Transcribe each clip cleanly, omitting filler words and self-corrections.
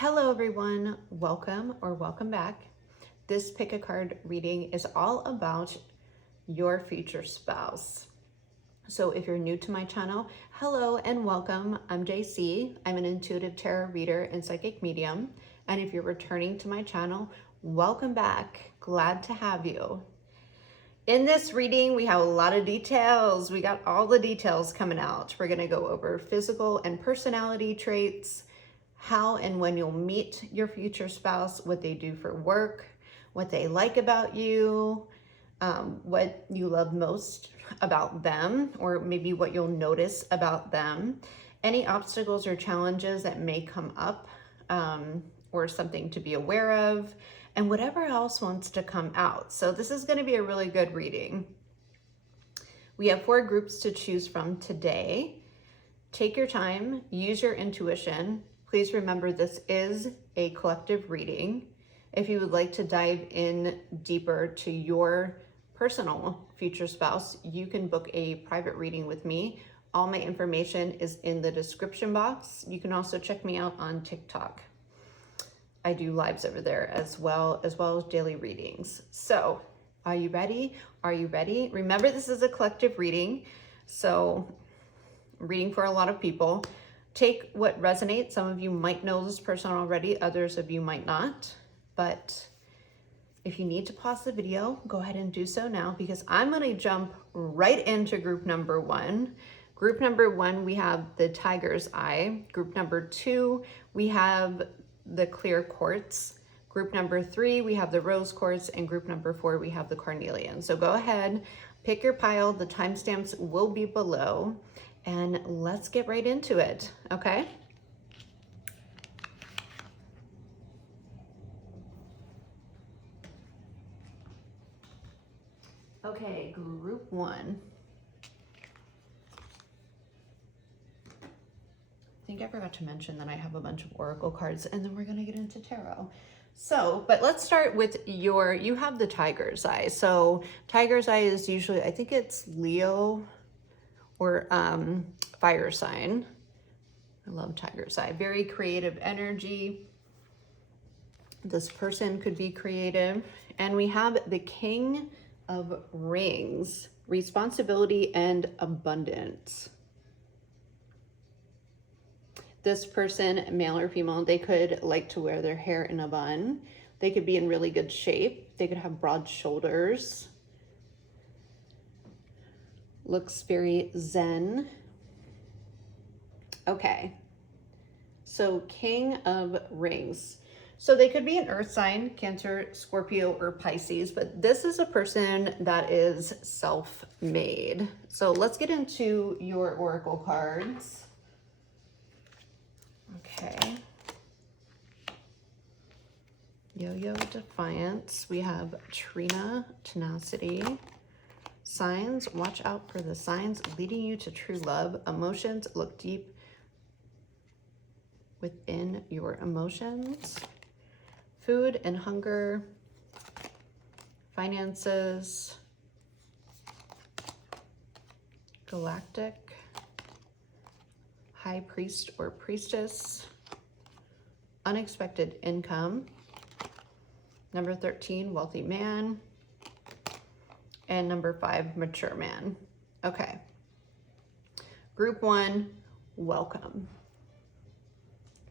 Hello everyone, welcome or welcome back. This pick a card reading is all about your future spouse. So if you're new to my channel, hello and welcome. I'm JC. I'm an intuitive tarot reader and psychic medium. And if you're returning to my channel, welcome back. Glad to have you. In this reading, we have a lot of details. We got all the details coming out. We're going to go over physical and personality traits, how and when you'll meet your future spouse, what they do for work, what they like about you, what you love most about them, or maybe what you'll notice about them, any obstacles or challenges that may come up, or something to be aware of, and whatever else wants to come out. So this is going to be a really good reading. We have 4 groups to choose from today. Take your time, use your intuition. Please remember this is a collective reading. If you would like to dive in deeper to your personal future spouse, you can book a private reading with me. All my information is in the description box. You can also check me out on TikTok. I do lives over there as well as daily readings. So, are you ready? Are you ready? Remember, this is a collective reading, so reading for a lot of people. Take what resonates. Some of you might know this person already, others of you might not. But if you need to pause the video, go ahead and do so now, because I'm going to jump right into group number 1. Group number 1, we have the Tiger's Eye. Group number 2, we have the Clear Quartz. Group number 3, we have the Rose Quartz. And group number 4, we have the Carnelian. So go ahead, pick your pile. The timestamps will be below. And let's get right into it, okay? Okay, group 1. I think I forgot to mention that I have a bunch of oracle cards, and then we're gonna get into tarot. So, but let's start with you have the Tiger's Eye. So Tiger's Eye is usually, I think it's Leo or fire sign. I love Tiger's Eye. Very creative energy. This person could be creative. And we have the King of Rings, responsibility and abundance. This person, male or female, they could like to wear their hair in a bun. They could be in really good shape. They could have broad shoulders. Looks very zen. Okay, so King of Rings. So they could be an earth sign, Cancer, Scorpio, or Pisces, but this is a person that is self-made. So let's get into your oracle cards. Okay. Yo-Yo Defiance. We have Trina, Tenacity. Signs, watch out for the signs leading you to true love. Emotions, look deep within your emotions. Food and hunger. Finances. Galactic. High priest or priestess. Unexpected income. Number 13, wealthy man. And number 5, mature man. Okay. Group 1, welcome.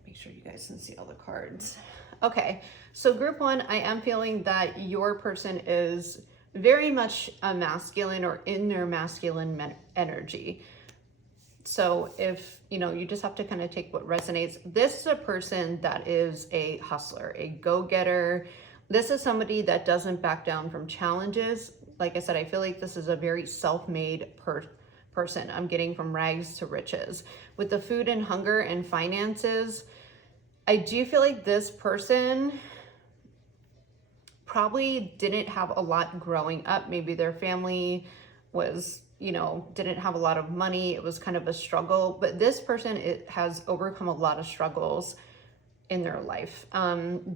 Make sure you guys can see all the cards. Okay, so group 1, I am feeling that your person is very much a masculine or in their masculine energy. So if, you just have to kind of take what resonates. This is a person that is a hustler, a go-getter. This is somebody that doesn't back down from challenges. Like I said, I feel like this is a very self-made person. I'm getting from rags to riches. With the food and hunger and finances, I do feel like this person probably didn't have a lot growing up. Maybe their family was, didn't have a lot of money. It was kind of a struggle. But this person has overcome a lot of struggles in their life.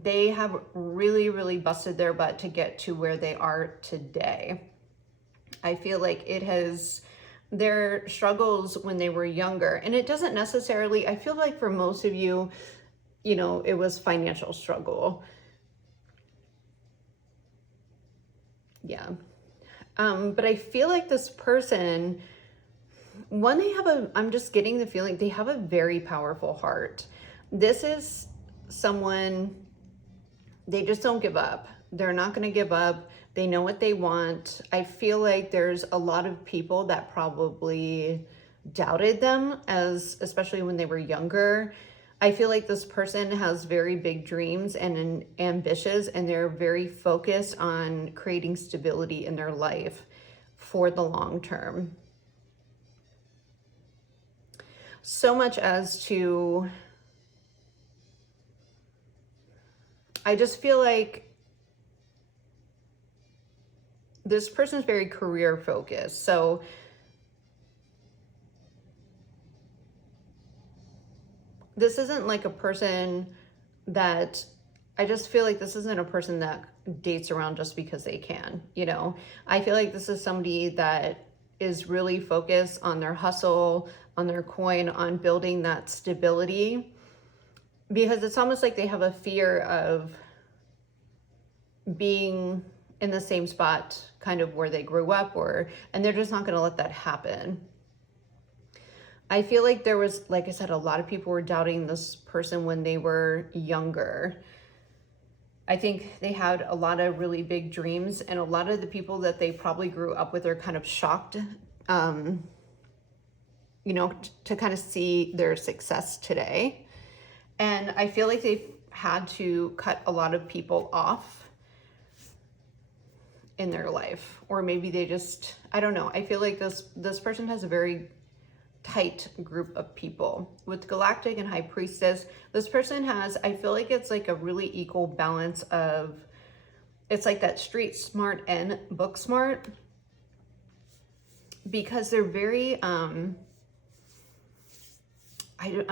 They have really, really busted their butt to get to where they are today. I feel like it has their struggles when they were younger, and it doesn't necessarily, I feel like for most of you, you know, it was financial struggle. Yeah. But I feel like this person, one, they have I'm just getting the feeling they have a very powerful heart. This is someone, they just don't give up. They're not going to give up. They know what they want. I feel like there's a lot of people that probably doubted them, especially when they were younger. I feel like this person has very big dreams and ambitious, and they're very focused on creating stability in their life for the long term. So much as to, I just feel like this person is very career focused. So this isn't like a person that, I just feel like this isn't a person that dates around just because they can, you know. I feel like this is somebody that is really focused on their hustle, on their coin, on building that stability, because it's almost like they have a fear of being in the same spot kind of where they grew up, and they're just not going to let that happen. I feel like there was, like I said, a lot of people were doubting this person when they were younger. I think they had a lot of really big dreams, and a lot of the people that they probably grew up with are kind of shocked, you know, to kind of see their success today. And I feel like they've had to cut a lot of people off in their life, or maybe they just, I don't know. I feel like this person has a very tight group of people. With Galactic and High Priestess, this person has, I feel like it's like a really equal balance of, it's like that street smart and book smart, because they're very, I'm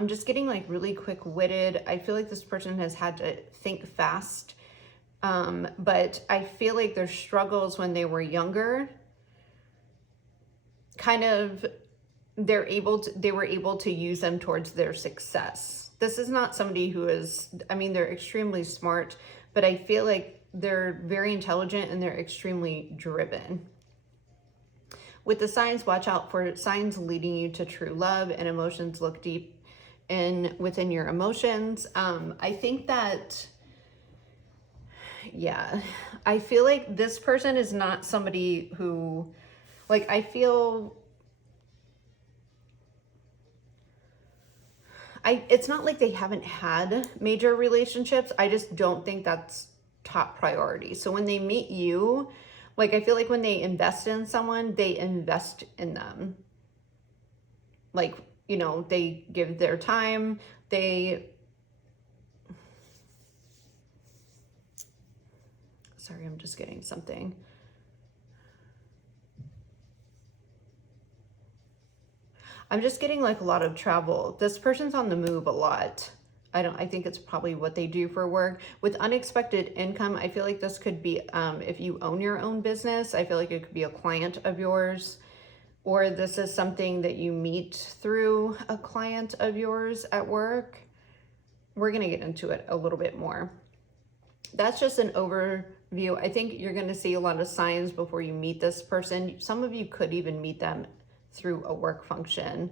just getting like really quick-witted. I feel like this person has had to think fast. But I feel like their struggles when they were younger, kind of, they were able to use them towards their success. This is not somebody who is, I mean, they're extremely smart, but I feel like they're very intelligent and they're extremely driven. With the signs, watch out for signs leading you to true love and emotions. Look deep within your emotions. I think that, yeah, I feel like this person is not somebody who, like, I feel, it's not like they haven't had major relationships. I just don't think that's top priority. So when they meet you, like, I feel like when they invest in someone, they invest in them. Like, you know, they give their time, sorry, I'm just getting something. I'm just getting like a lot of travel. This person's on the move a lot. I think it's probably what they do for work. With unexpected income, I feel like this could be, if you own your own business, I feel like it could be a client of yours, or this is something that you meet through a client of yours at work. We're going to get into it a little bit more. That's just an overview. I think you're going to see a lot of signs before you meet this person. Some of you could even meet them through a work function.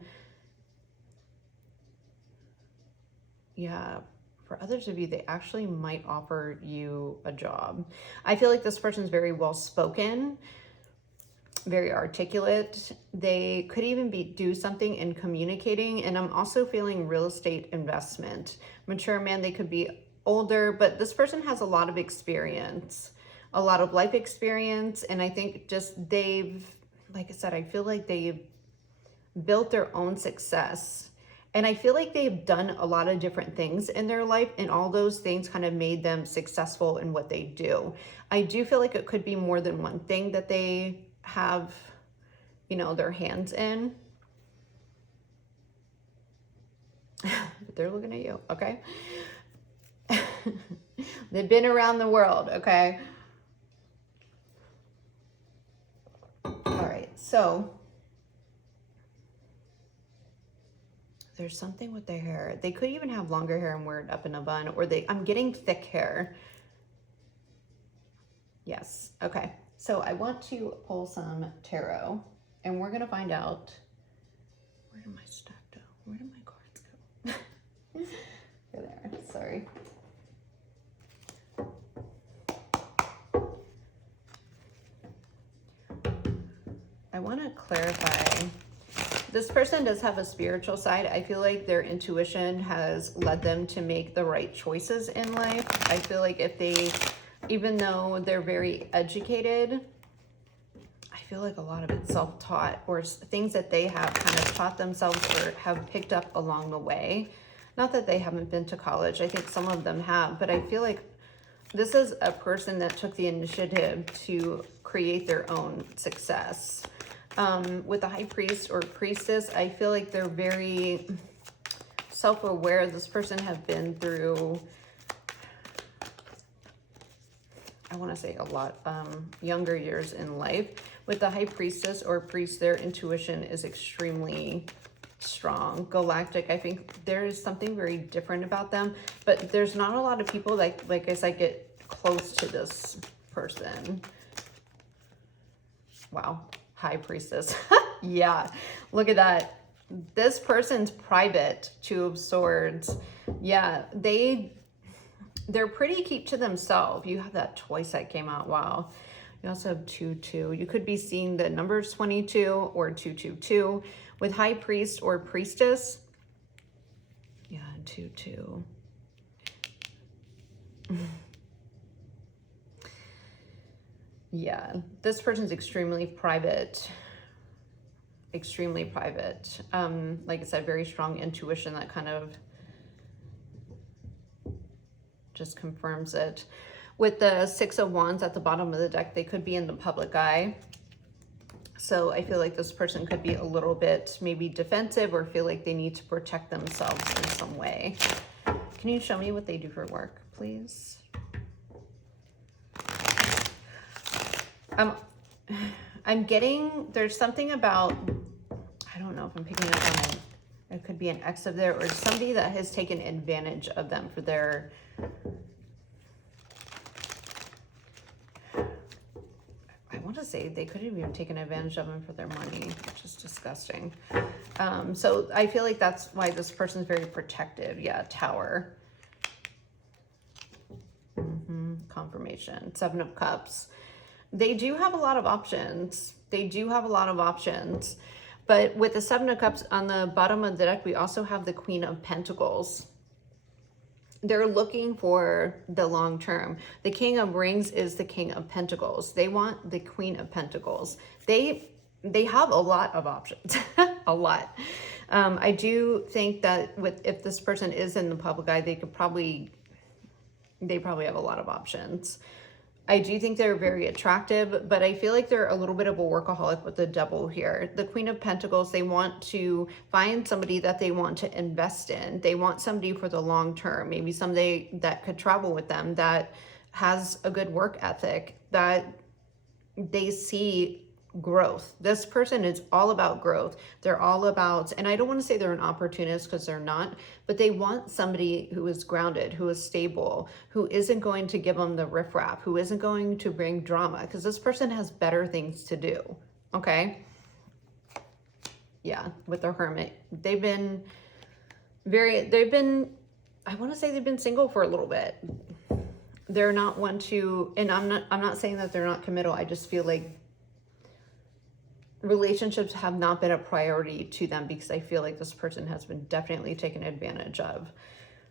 Yeah, for others of you, they actually might offer you a job. I feel like this person's very well spoken, very articulate. They could even do something in communicating. And I'm also feeling real estate investment. Mature man, they could be older, but this person has a lot of experience, a lot of life experience. And I think just they've, like I said, I feel like they've built their own success. And I feel like they've done a lot of different things in their life, and all those things kind of made them successful in what they do. I do feel like it could be more than one thing that they have, you know, their hands in. They're looking at you, okay? They've been around the world, okay? All right, so there's something with their hair. They could even have longer hair and wear it up in a bun, or I'm getting thick hair. Yes, okay. So I want to pull some tarot, and we're gonna find out, where did my stack go? Where did my cards go? They're there, sorry. I want to clarify, this person does have a spiritual side. I feel like their intuition has led them to make the right choices in life. I feel like if they, even though they're very educated, I feel like a lot of it's self-taught, or things that they have kind of taught themselves or have picked up along the way. Not that they haven't been to college. I think some of them have, but I feel like this is a person that took the initiative to create their own success. With the high priest or priestess, I feel like they're very self-aware. This person has been through, I want to say a lot, younger years in life. With the high priestess or priest, their intuition is extremely strong. Galactic, I think there is something very different about them, but there's not a lot of people like I said, get close to this person. Wow. High priestess. Yeah, look at that. This person's private. Two of Swords. Yeah, they're pretty keep to themselves. You have that twice that came out. Wow. You also have 2-2. You could be seeing the numbers 22 or 222 with high priest or priestess. Yeah, 2-2. Yeah, this person's extremely private. Extremely private. Like I said, very strong intuition that kind of just confirms it. With the Six of Wands at the bottom of the deck, they could be in the public eye. So I feel like this person could be a little bit maybe defensive or feel like they need to protect themselves in some way. Can you show me what they do for work, please? I'm getting, there's something about, I don't know if I'm picking up on it. It could be an ex of there or somebody that has taken advantage of them for their, I want to say they could have even taken advantage of them for their money, which is disgusting. So I feel like that's why this person's very protective. Yeah, Tower. Confirmation. Seven of Cups. They do have a lot of options. They do have a lot of options. But with the Seven of Cups on the bottom of the deck, we also have the Queen of Pentacles. They're looking for the long term. The King of Rings is the King of Pentacles. They want the Queen of Pentacles. They have a lot of options. A lot. I do think that if this person is in the public eye, they probably have a lot of options. I do think they're very attractive, but I feel like they're a little bit of a workaholic with the Devil here. The Queen of Pentacles, they want to find somebody that they want to invest in. They want somebody for the long term, maybe somebody that could travel with them, that has a good work ethic, that they see growth. This person is all about growth. They're all about, and I don't want to say they're an opportunist because they're not, but they want somebody who is grounded, who is stable, who isn't going to give them the riffraff, who isn't going to bring drama, because this person has better things to do. Okay. Yeah. With the Hermit, I want to say they've been single for a little bit. They're not one to, and I'm not saying that they're not committal. I just feel like relationships have not been a priority to them because I feel like this person has been definitely taken advantage of.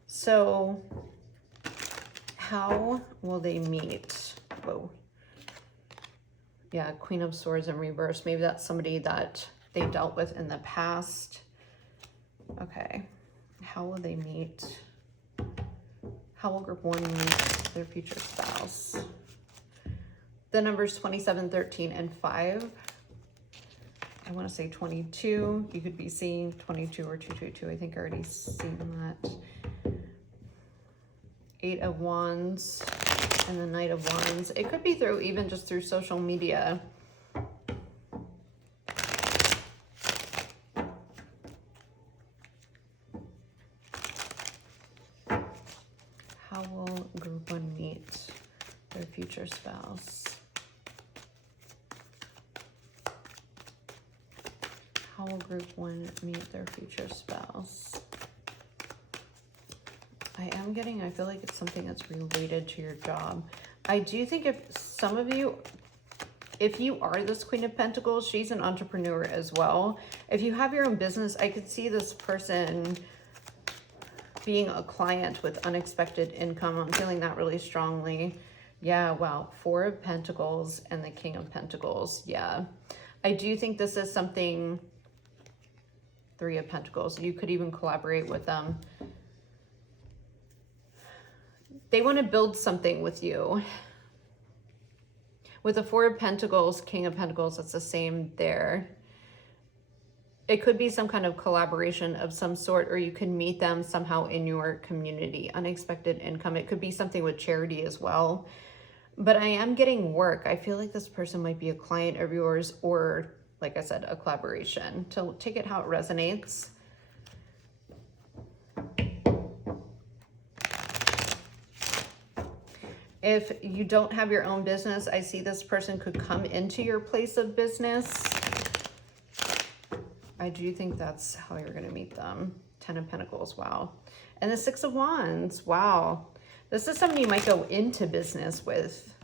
So how will they meet? Whoa. Yeah, Queen of Swords in reverse. Maybe that's somebody that they dealt with in the past. Okay. How will they meet? How will group one meet their future spouse? The numbers 27, 13, and 5. I want to say 22. You could be seeing 22 or 222. I think I already seen that. 8 of Wands and the Knight of Wands. It could be through, even just through social media. How will group one meet their future spouse? How will group one meet their future spouse? I am getting, I feel like it's something that's related to your job. I do think if some of you, if you are this Queen of Pentacles, she's an entrepreneur as well. If you have your own business, I could see this person being a client with unexpected income. I'm feeling that really strongly. Yeah, wow. Four of Pentacles and the King of Pentacles. Yeah. I do think this is something, Three of Pentacles. You could even collaborate with them. They want to build something with you. With the Four of Pentacles, King of Pentacles, that's the same there. It could be some kind of collaboration of some sort, or you can meet them somehow in your community. Unexpected income. It could be something with charity as well. But I am getting work. I feel like this person might be a client of yours, or, like I said, a collaboration. So take it how it resonates. If you don't have your own business, I see this person could come into your place of business. I do think that's how you're going to meet them. Ten of Pentacles, wow. And the Six of Wands, wow. This is somebody you might go into business with.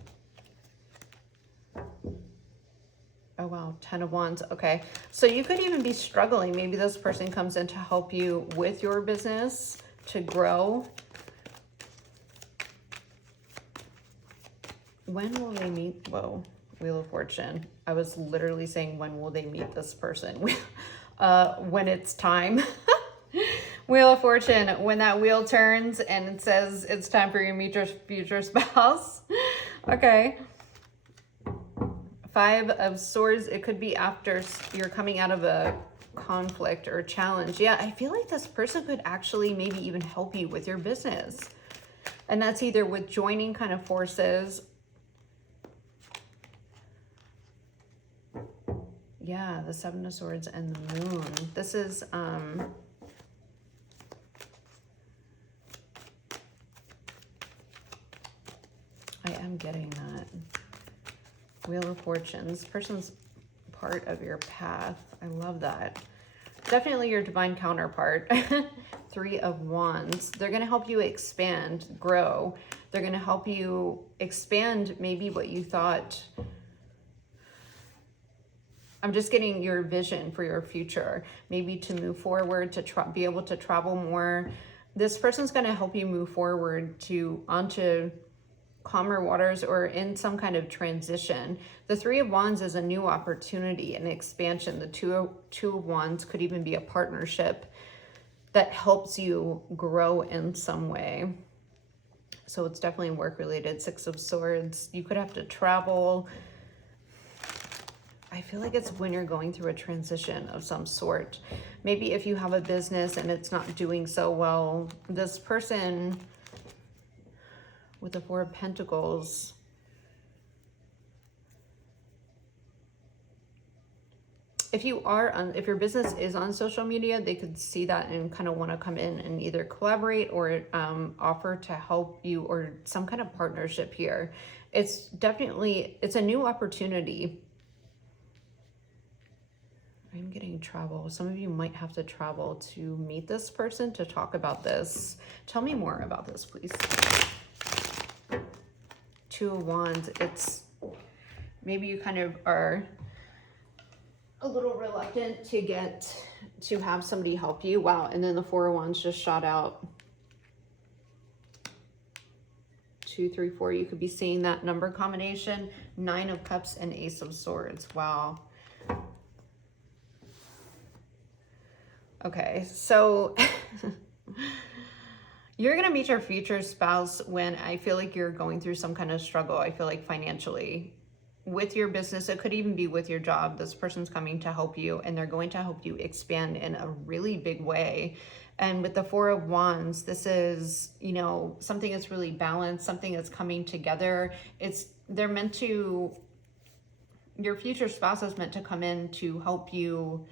Oh, wow, Ten of Wands, okay. So you could even be struggling. Maybe this person comes in to help you with your business to grow. When will they meet? Whoa, Wheel of Fortune. I was literally saying, when will they meet this person? When it's time. Wheel of Fortune, when that wheel turns and it says it's time for you to meet your future spouse. Okay. Five of Swords. It could be after you're coming out of a conflict or challenge. Yeah, I feel like this person could actually maybe even help you with your business. And that's either with joining kind of forces. Yeah, the Seven of Swords and the Moon. This is, I am getting that. Wheel of Fortune. This person's part of your path. I love that. Definitely your divine counterpart. Three of Wands. They're going to help you expand, grow. They're going to help you expand maybe what you thought. I'm just getting your vision for your future, maybe to move forward, to be able to travel more. This person's going to help you move forward onto calmer waters or in some kind of transition. The Three of Wands is a new opportunity, an expansion. The Two of Wands could even be a partnership that helps you grow in some way. So it's definitely work related. Six of Swords. You could have to travel. I feel like it's when you're going through a transition of some sort. Maybe if you have a business and it's not doing so well, this person with the Four of Pentacles, if your business is on social media, they could see that and kind of want to come in and either collaborate or offer to help you, or some kind of partnership here. It's a new opportunity. I'm getting travel. Some of you might have to travel to meet this person to talk about this. Tell me more about this, please. Two of Wands. It's maybe you kind of are a little reluctant to have somebody help you. Wow. And then the Four of Wands just shot out. 2, 3, 4. You could be seeing that number combination. Nine of Cups and Ace of Swords. Wow. Okay, so you're going to meet your future spouse when I feel like you're going through some kind of struggle. I feel like financially with your business, it could even be with your job. This person's coming to help you, and they're going to help you expand in a really big way. And with the Four of Wands, this is, something that's really balanced, something that's coming together. Your future spouse is meant to come in to help you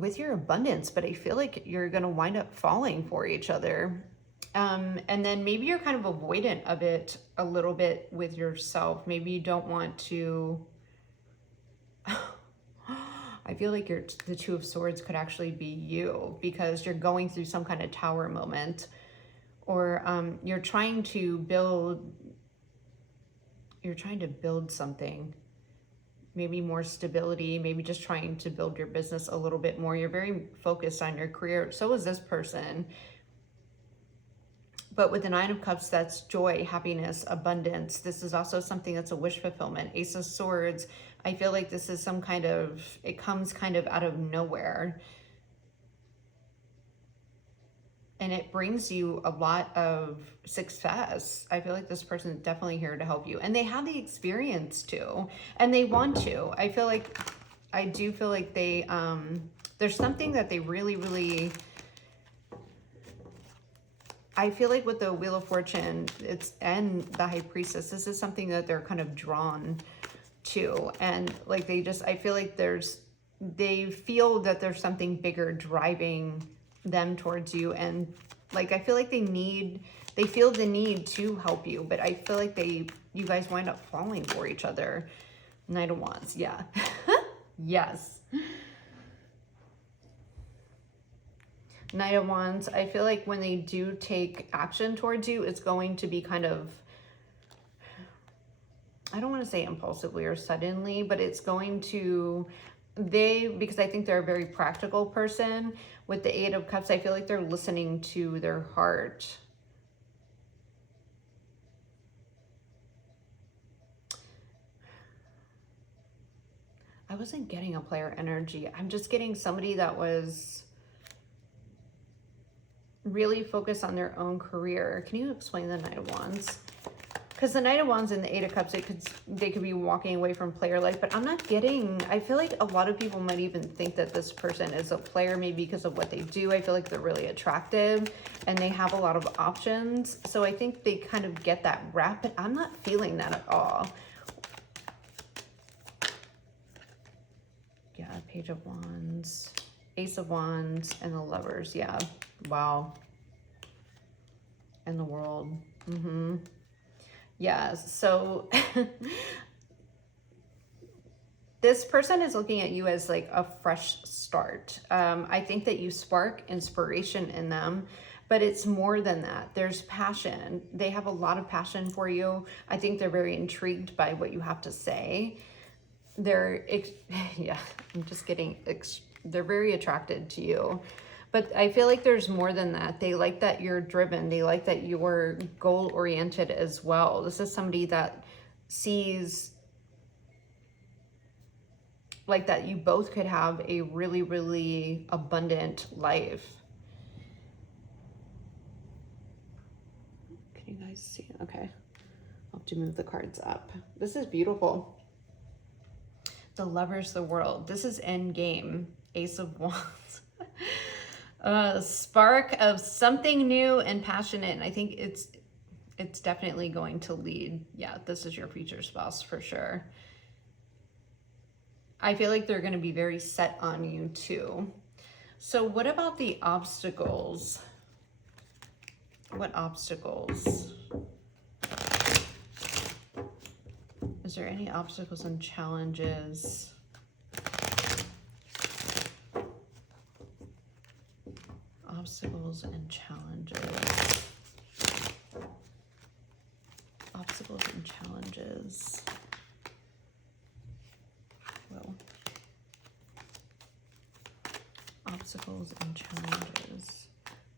with your abundance, but I feel like you're going to wind up falling for each other. And then maybe you're kind of avoidant of it a little bit with yourself. Maybe you don't want to... I feel like the Two of Swords could actually be you, because you're going through some kind of tower moment, or you're trying to build something, maybe more stability, maybe just trying to build your business a little bit more. You're very focused on your career. So is this person. But with the Nine of Cups, that's joy, happiness, abundance. This is also something that's a wish fulfillment. Ace of Swords, I feel like this is some kind of, it comes kind of out of nowhere. And it brings you a lot of success. I feel like this person is definitely here to help you. And they have the experience too. And they want to. I do feel like they, there's something that they really, really... I feel like with the Wheel of Fortune, and the High Priestess, this is something that they're kind of drawn to. And like I feel like they feel that there's something bigger driving them towards you. And like, I feel like they feel the need to help you, but I feel like you guys wind up falling for each other. Knight of Wands, yeah. Yes. Knight of Wands, I feel like when they do take action towards you, it's going to be kind of, I don't want to say impulsively or suddenly, but it's going to, because I think they're a very practical person. With the Eight of Cups, I feel like they're listening to their heart. I wasn't getting a player energy. I'm just getting somebody that was really focused on their own career. Can you explain the Knight of Wands? Because the Knight of Wands and the Eight of Cups, they could be walking away from player life, but I'm not getting, I feel like a lot of people might even think that this person is a player, maybe because of what they do. I feel like they're really attractive and they have a lot of options. So I think they kind of get that rap, but I'm not feeling that at all. Yeah, Page of Wands, Ace of Wands, and the Lovers. Yeah, wow. And the World. Yeah, so this person is looking at you as like a fresh start. I think that you spark inspiration in them, but it's more than that. There's passion. They have a lot of passion for you. I think they're very intrigued by what you have to say. Yeah, I'm just getting, they're very attracted to you. But I feel like there's more than that. They like that you're driven. They like that you're goal-oriented as well. This is somebody that sees like that you both could have a really, really abundant life. Can you guys see? Okay. I'll have to move the cards up. This is beautiful. The Lovers, the World. This is endgame. Ace of Wands. Spark of something new and passionate. And I think it's definitely going to lead. Yeah, this is your future spouse for sure. I feel like they're going to be very set on you too. So what about the obstacles? What obstacles? Is there any obstacles and challenges? Obstacles and challenges. Obstacles and challenges. Well, obstacles and challenges.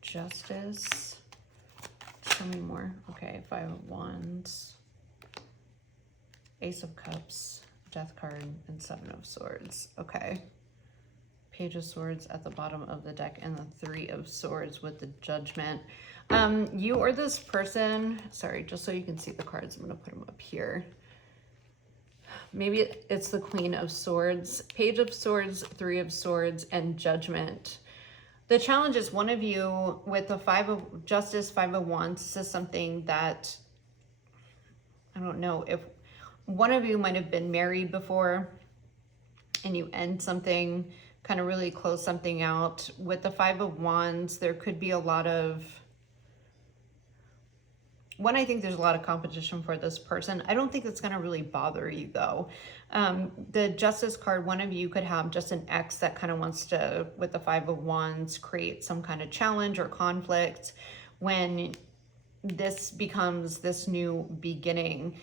Justice. Show me more. Okay, Five of Wands. Ace of Cups. Death card and Seven of Swords. Okay. Page of Swords at the bottom of the deck and the Three of Swords with the Judgment. You or this person, sorry, just so you can see the cards, I'm going to put them up here. Maybe it's the Queen of Swords, Page of Swords, Three of Swords, and Judgment. The challenge is one of you with the Five of Justice, Five of Wands. This is something that, I don't know, if one of you might have been married before and you end something kind of really close something out. With the Five of Wands, there could be a lot of, I think there's a lot of competition for this person. I don't think it's going to really bother you though. The Justice card, one of you could have just an ex that kind of wants to, with the Five of Wands, create some kind of challenge or conflict when this becomes this new beginning.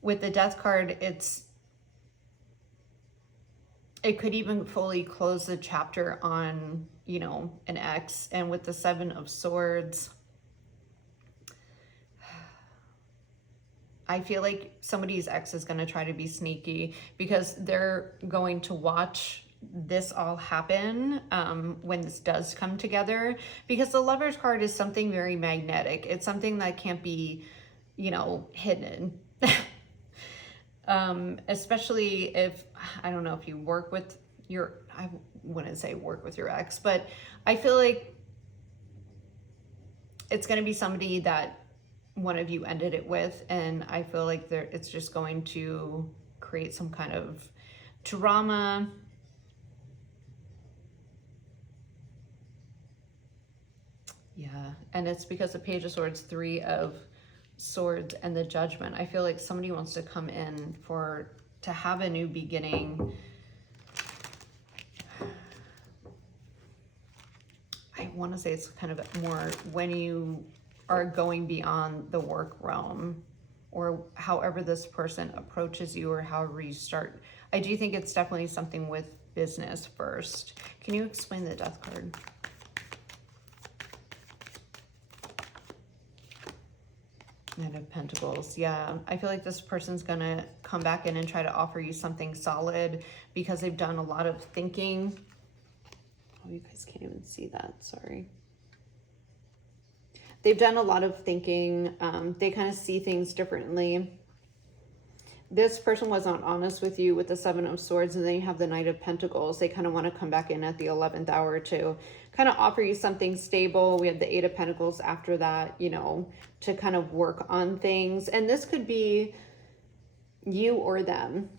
With the Death card, it could even fully close the chapter on, you know, an ex. And with the Seven of Swords, I feel like somebody's ex is going to try to be sneaky because they're going to watch this all happen when this does come together, because the Lover's card is something very magnetic. It's something that can't be, you know, hidden. Especially if, I don't know if you work with your, I wouldn't say work with your ex, but I feel like it's going to be somebody that one of you ended it with, and I feel like it's just going to create some kind of drama. Yeah, and it's because the Page of Swords, Three of Swords, and the Judgment. I feel like somebody wants to come in to have a new beginning. I want to say it's kind of more when you are going beyond the work realm, or however this person approaches you, or however you start. I do think it's definitely something with business first. Can you explain the Death card? Knight of Pentacles. Yeah, I feel like this person's gonna come back in and try to offer you something solid because they've done a lot of thinking. Oh, you guys can't even see that, sorry. They've done a lot of thinking. They kind of see things differently. This person was not honest with you with the Seven of Swords, and then you have the Knight of Pentacles. They kind of want to come back in at the 11th hour to kind of offer you something stable. We have the Eight of Pentacles after that, you know, to kind of work on things. And this could be you or them.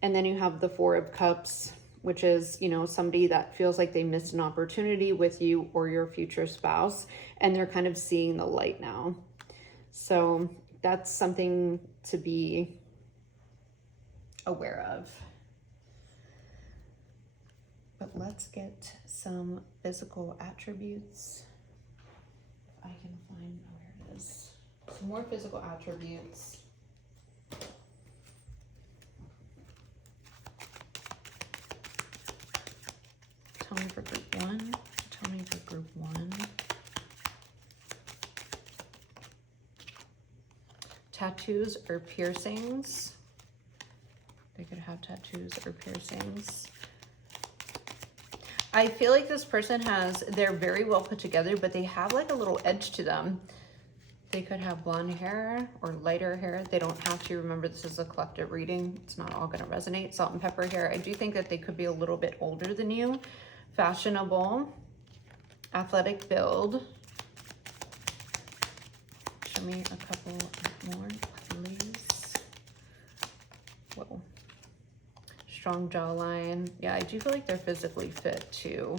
And then you have the Four of Cups, which is, you know, somebody that feels like they missed an opportunity with you or your future spouse, and they're kind of seeing the light now. So that's something to be aware of. But let's get some physical attributes. If I can find, oh, here it is. Some more physical attributes. Tell me for group one. Tell me for group one. Tattoos or piercings. They could have tattoos or piercings. I feel like this person they're very well put together, but they have like a little edge to them. They could have blonde hair or lighter hair. They don't have to. Remember, this is a collective reading. It's not all going to resonate. Salt and pepper hair. I do think that they could be a little bit older than you. Fashionable. Athletic build. Show me a couple more, please. Whoa. Strong jawline. Yeah, I do feel like they're physically fit too.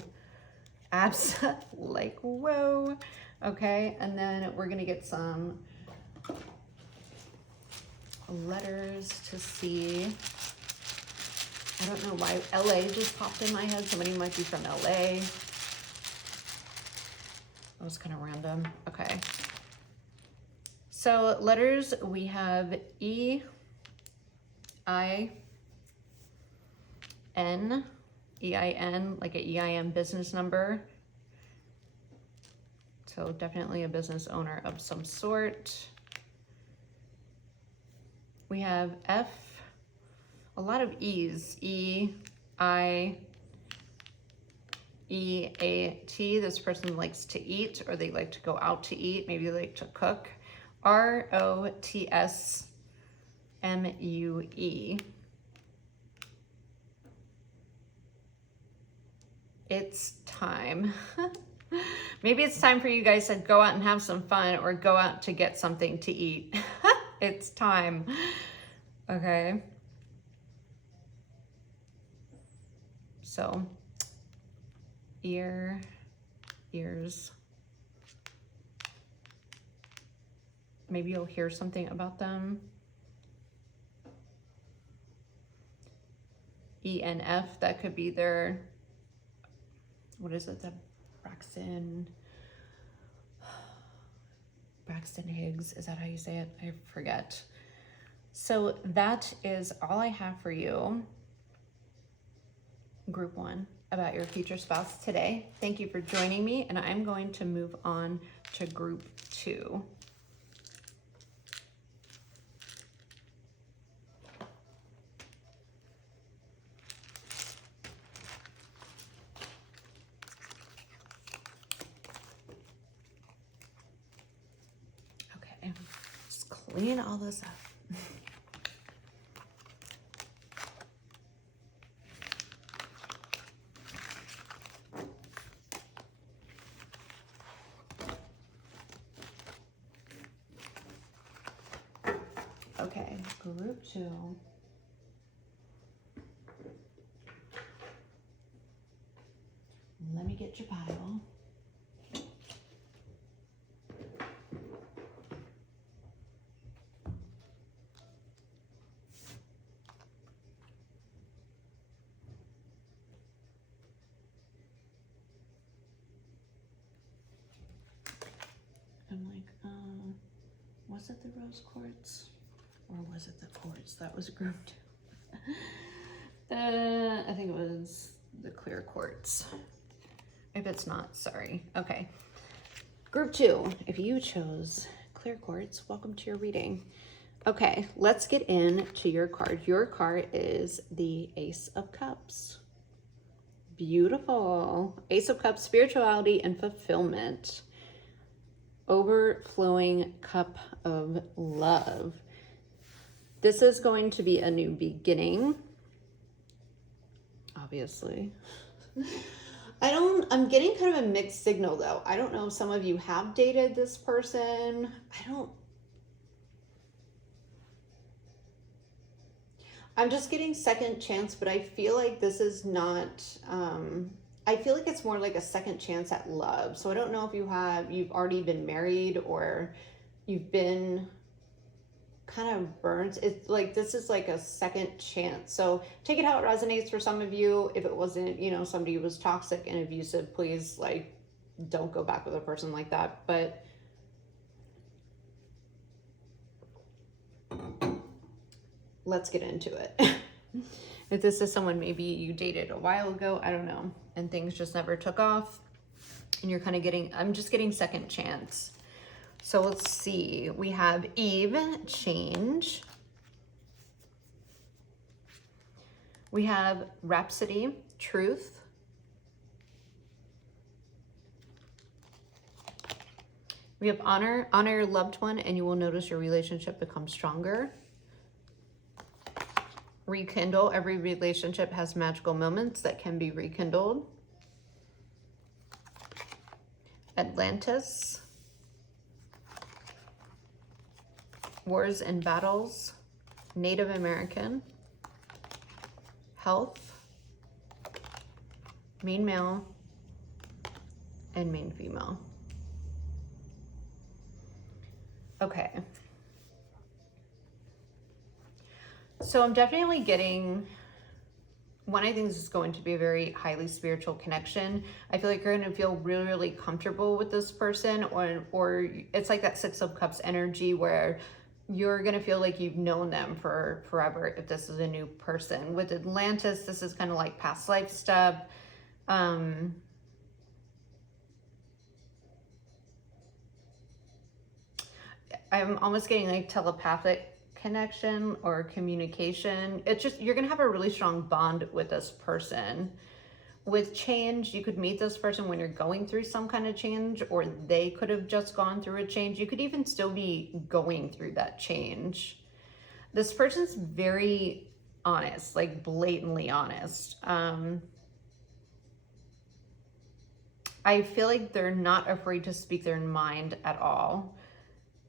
Abs, like, whoa. Okay, and then we're gonna get some letters to see. I don't know why LA just popped in my head. Somebody might be from LA. That was kind of random. Okay. So letters, we have E, I, N, EIN, like an EIN business number. So definitely a business owner of some sort. We have F, a lot of E's, E, I, E, A, T. This person likes to eat, or they like to go out to eat. Maybe they like to cook. R, O, T, S, M, U, E. It's time. Maybe it's time for you guys to go out and have some fun, or go out to get something to eat. It's time. Okay. So ears. Maybe you'll hear something about them. ENF, that could be their, what is it, the Braxton Higgs, is that how you say it? I forget. So that is all I have for you, group 1, about your future spouse today. Thank you for joining me, and I'm going to move on to group 2. Okay, just clean all this up. Okay, group 2. Let me get your pile. I'm like, was it the rose quartz? Or was it the quartz? That was group 2. I think it was the clear quartz. If it's not, sorry. Okay. Group 2, if you chose clear quartz, welcome to your reading. Okay, let's get into your card. Your card is the Ace of Cups. Beautiful. Ace of Cups, spirituality and fulfillment. Overflowing cup of love. This is going to be a new beginning, obviously. I'm getting kind of a mixed signal though. I don't know if some of you have dated this person. I'm just getting second chance, but I feel like this is not, I feel like it's more like a second chance at love. So I don't know if you've already been married or you've been kind of burnt. It's like this is like a second chance. So take it how it resonates for some of you. If it wasn't, you know, somebody who was toxic and abusive, please like don't go back with a person like that. But let's get into it. If this is someone maybe you dated a while ago, I don't know, and things just never took off and you're kind of getting, I'm just getting second chance. So let's see, we have Eve, change. We have Rhapsody, truth. We have honor, honor your loved one and you will notice your relationship become stronger. Rekindle, every relationship has magical moments that can be rekindled. Atlantis. Wars and battles. Native American. Health. Main male. And main female. Okay. So I'm definitely getting, one, I think this is going to be a very highly spiritual connection. I feel like you're going to feel really, really comfortable with this person, or it's like that Six of Cups energy where you're going to feel like you've known them for forever if this is a new person. With Atlantis, this is kind of like past life stuff. I'm almost getting like telepathic connection or communication. It's just, you're gonna have a really strong bond with this person. With change, you could meet this person when you're going through some kind of change, or they could have just gone through a change. You could even still be going through that change. This person's very honest, like blatantly honest. I feel like they're not afraid to speak their mind at all.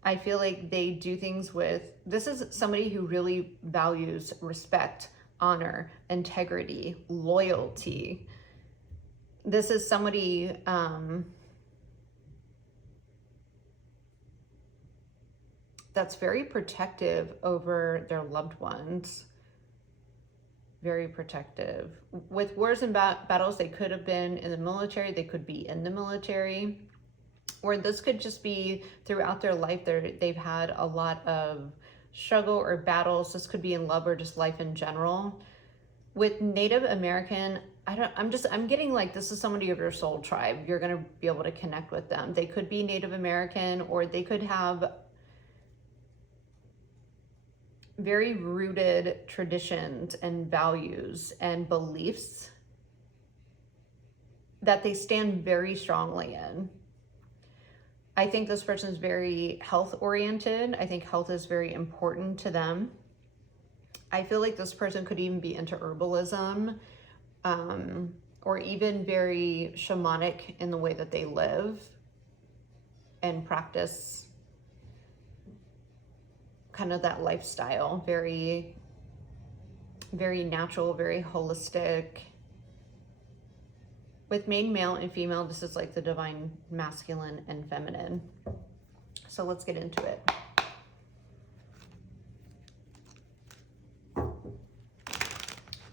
I feel like they do things with, this is somebody who really values respect, honor, integrity, loyalty. This is somebody that's very protective over their loved ones. Very protective. With wars and battles, they could have been in the military, they could be in the military, or this could just be throughout their life they've had a lot of struggle or battles. This could be in love or just life in general. With Native American, I'm getting like this is somebody of your soul tribe. You're going to be able to connect with them. They could be Native American, or they could have very rooted traditions and values and beliefs that they stand very strongly in. I think this person is very health oriented. I think health is very important to them. I feel like this person could even be into herbalism, or even very shamanic in the way that they live and practice kind of that lifestyle. Very, very natural, very holistic. With main male and female, this is like the divine masculine and feminine. So let's get into it.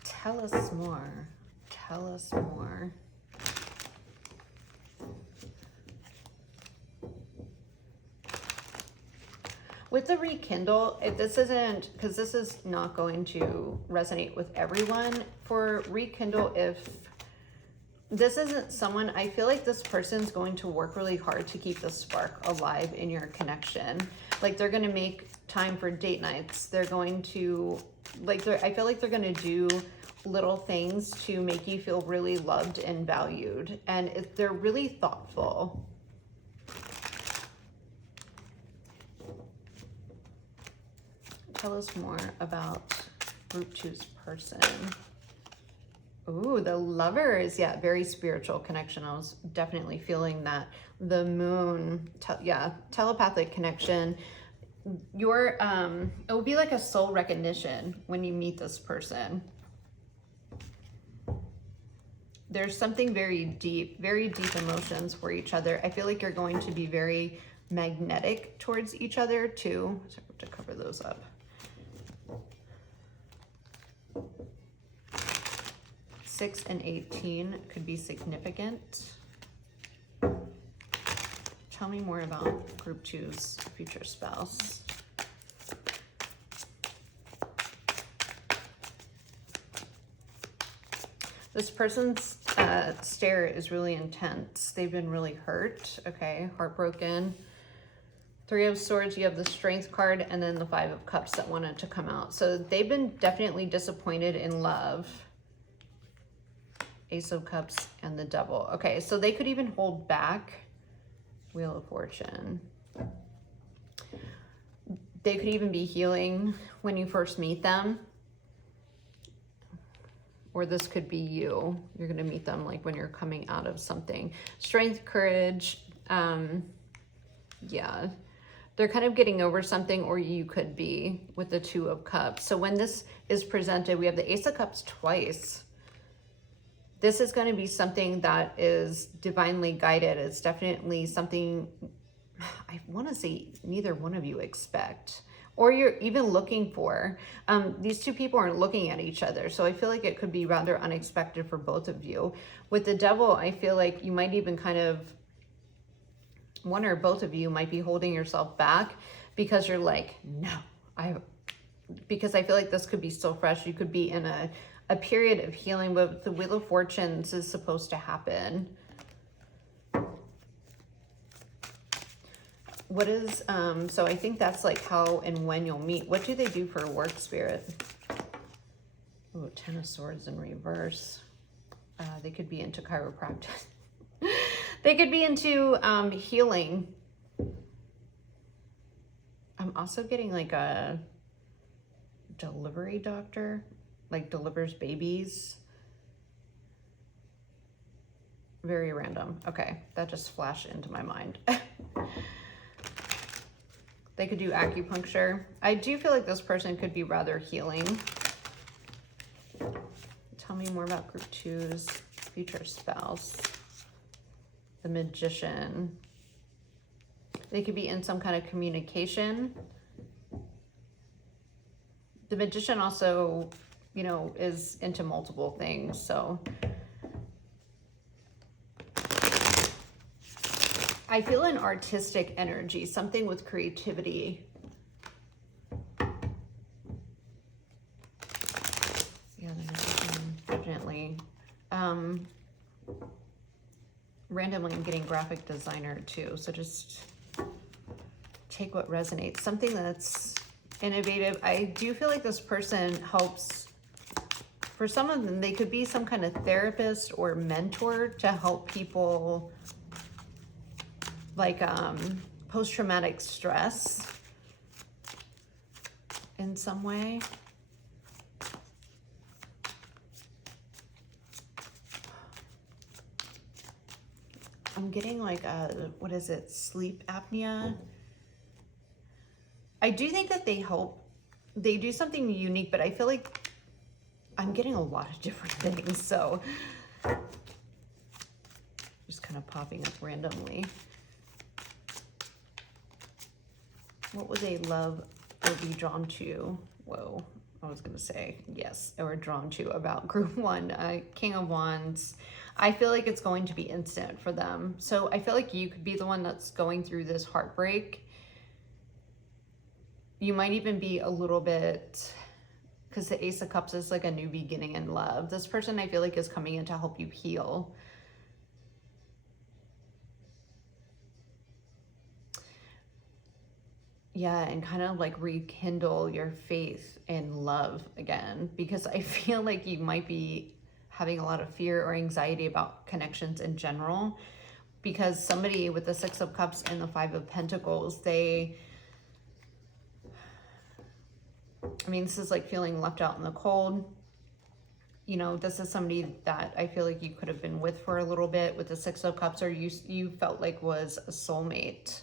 Tell us more. Tell us more. With the rekindle, if this isn't, because this is not going to resonate with everyone, for rekindle, if this isn't someone, I feel like this person's going to work really hard to keep the spark alive in your connection. Like they're going to make time for date nights. They're going to, like, I feel like they're going to do little things to make you feel really loved and valued. And they're really thoughtful. Tell us more about group 2's person. Ooh, the Lovers. Yeah, very spiritual connection. I was definitely feeling that. The Moon, yeah, telepathic connection. Your it will be like a soul recognition when you meet this person. There's something very deep emotions for each other. I feel like you're going to be very magnetic towards each other too. So I have to cover those up. Six and 18 could be significant. Tell me more about group 2's future spouse. This person's stare is really intense. They've been really hurt, okay, heartbroken. 3 of Swords, you have the Strength card, and then the 5 of Cups that wanted to come out. So they've been definitely disappointed in love. Ace of Cups and the Devil. Okay, so they could even hold back. Wheel of Fortune. They could even be healing when you first meet them. Or this could be you. You're going to meet them like when you're coming out of something. Strength, courage. Yeah. They're kind of getting over something, or you could be with the 2 of Cups. So when this is presented, we have the Ace of Cups twice. This is going to be something that is divinely guided. It's definitely something, I want to say, neither one of you expect, or you're even looking for. These 2 people aren't looking at each other. So I feel like it could be rather unexpected for both of you. With the Devil, I feel like you might even kind of, one or both of you might be holding yourself back because you're like, no, because I feel like this could be so fresh. You could be in a period of healing, but the Wheel of Fortunes is supposed to happen. What is, so I think that's like how and when you'll meet. What do they do for work, Spirit? Oh, 10 of Swords in reverse. They could be into chiropractic. They could be into healing. I'm also getting like a delivery doctor. Like delivers babies. Very random. Okay, that just flashed into my mind. They could do acupuncture. I do feel like this person could be rather healing. Tell me more about group 2's future spouse. The Magician. They could be in some kind of communication. The Magician also, you know, is into multiple things, so I feel an artistic energy, something with creativity. Yeah, the Magician, definitely. Randomly, I'm getting graphic designer too, so just take what resonates. Something that's innovative. I do feel like this person helps, for some of them, they could be some kind of therapist or mentor to help people like post-traumatic stress in some way. I'm getting like what is it? Sleep apnea. I do think that they help. They do something unique, but I feel like I'm getting a lot of different things. So just kind of popping up randomly. What would they love or be drawn to? Whoa, I was gonna say yes, or drawn to about group one, King of Wands. I feel like it's going to be instant for them. So I feel like you could be the one that's going through this heartbreak. You might even be a little bit, because the Ace of Cups is like a new beginning in love. This person, I feel like, is coming in to help you heal. Yeah, and kind of like rekindle your faith in love again, because I feel like you might be having a lot of fear or anxiety about connections in general, because somebody with the Six of Cups and the Five of Pentacles, I mean, this is like feeling left out in the cold. You know, this is somebody that I feel like you could have been with for a little bit with the Six of Cups, or you felt like was a soulmate.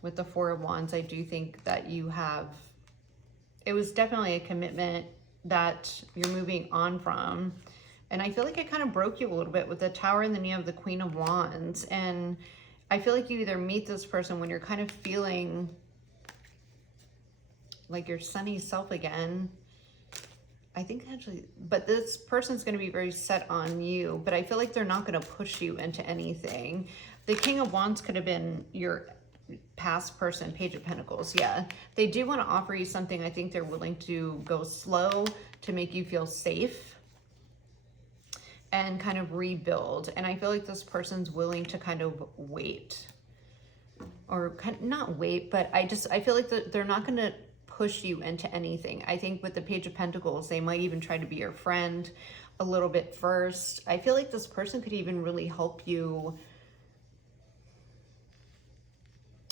With the Four of Wands, I do think that you have, it was definitely a commitment that you're moving on from. And I feel like it kind of broke you a little bit with the Tower, and then you have the Queen of Wands. And I feel like you either meet this person when you're kind of feeling like your sunny self again. I think actually, but this person's going to be very set on you, but I feel like they're not going to push you into anything. The King of Wands could have been your past person, Page of Pentacles. Yeah, they do want to offer you something. I think they're willing to go slow to make you feel safe and kind of rebuild. And I feel like this person's willing to kind of wait, or kind of not wait, but I feel like they're not going to push you into anything. I think with the Page of Pentacles, they might even try to be your friend a little bit first. I feel like this person could even really help you.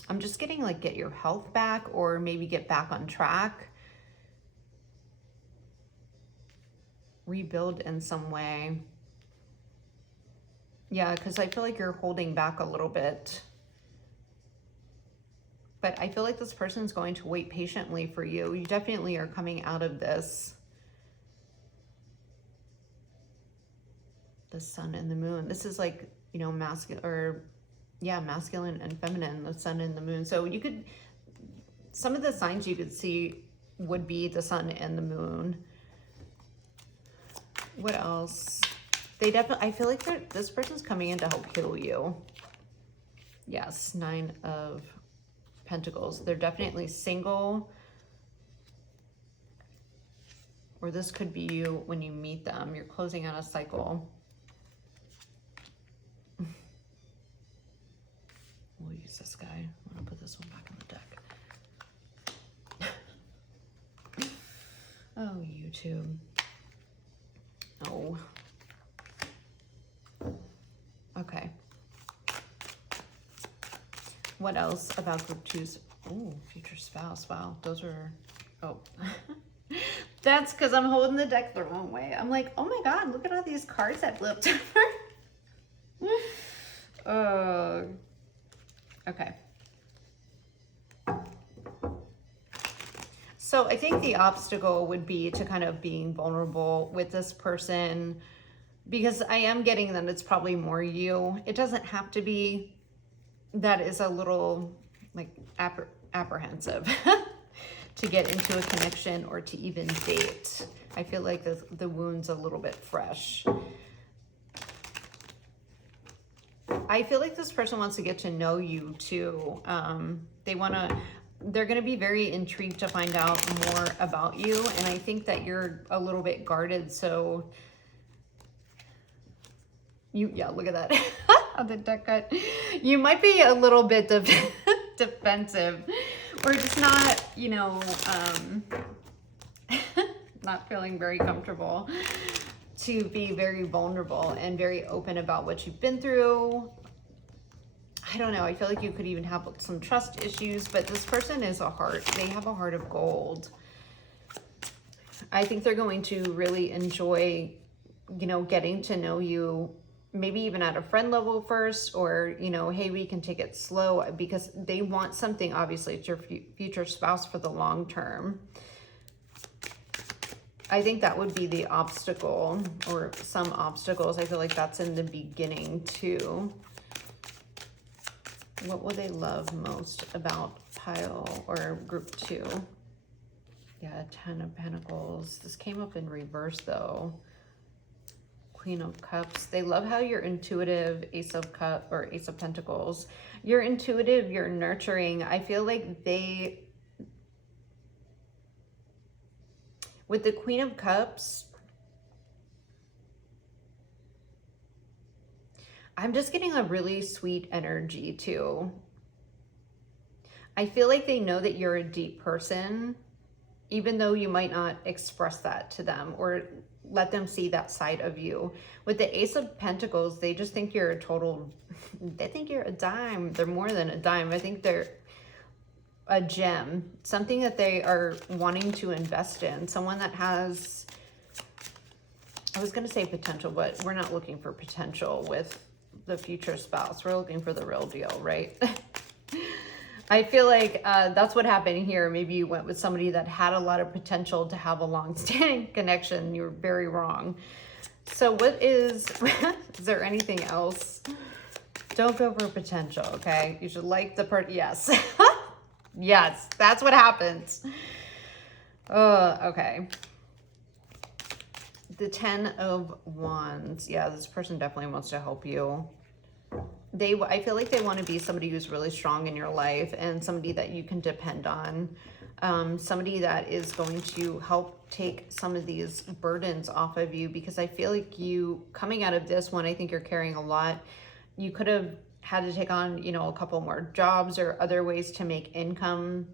I'm just getting like get your health back, or maybe get back on track. Rebuild in some way. Yeah, because I feel like you're holding back a little bit. But I feel like this person's going to wait patiently for you. You definitely are coming out of this. The Sun and the Moon. This is like, you know, masculine, or yeah, masculine and feminine, the Sun and the Moon. So you could, some of the signs you could see would be the Sun and the Moon. What else? They definitely, I feel like this person's coming in to help heal you. Yes, Nine of Pentacles. They're definitely single, or this could be you when you meet them. You're closing out a cycle. We'll use this guy. I'm gonna put this one back in the deck. Oh, YouTube. Oh. Okay. What else about group twos? Oh, future spouse. Wow, those are, oh. That's because I'm holding the deck the wrong way. I'm like, oh my God, look at all these cards that flipped over. Okay. So I think the obstacle would be to kind of being vulnerable with this person. because I am getting that it's probably more you. It doesn't have to be. That is a little like apprehensive to get into a connection or to even date. I feel like the wound's a little bit fresh. I feel like this person wants to get to know you too. They're going to be very intrigued to find out more about you. And I think that you're a little bit guarded. So yeah, look at that. On the deck cut. You might be a little bit defensive, or just not, not feeling very comfortable to be very vulnerable and very open about what you've been through. I don't know. I feel like you could even have some trust issues, but this person is they have a heart of gold. I think they're going to really enjoy, getting to know you, maybe even at a friend level first, or, hey, we can take it slow, because they want something, obviously, it's your future spouse for the long term. I think that would be the obstacle, or some obstacles. I feel like that's in the beginning too. What will they love most about pile or group 2? Yeah, 10 of Pentacles. This came up in reverse though. Queen of Cups. They love how you're intuitive. Ace of Cups or Ace of Pentacles. You're intuitive, you're nurturing. I feel like with the Queen of Cups, I'm just getting a really sweet energy too. I feel like they know that you're a deep person, even though you might not express that to them or let them see that side of you. With the Ace of Pentacles, they just think you're they think you're a dime. They're more than a dime. I think they're a gem, something that they are wanting to invest in, someone that has, I was going to say potential, but we're not looking for potential with the future spouse. We're looking for the real deal, right? I feel like that's what happened here. Maybe you went with somebody that had a lot of potential to have a long-standing connection. You were very wrong. So what is there anything else? Don't go for potential, okay? You should like the person. Yes. Yes, that's what happens. Okay. The 10 of Wands. Yeah, this person definitely wants to help you. I feel like they want to be somebody who's really strong in your life and somebody that you can depend on. Somebody that is going to help take some of these burdens off of you, because I feel like you, coming out of this one, I think you're carrying a lot. You could have had to take on, a couple more jobs or other ways to make income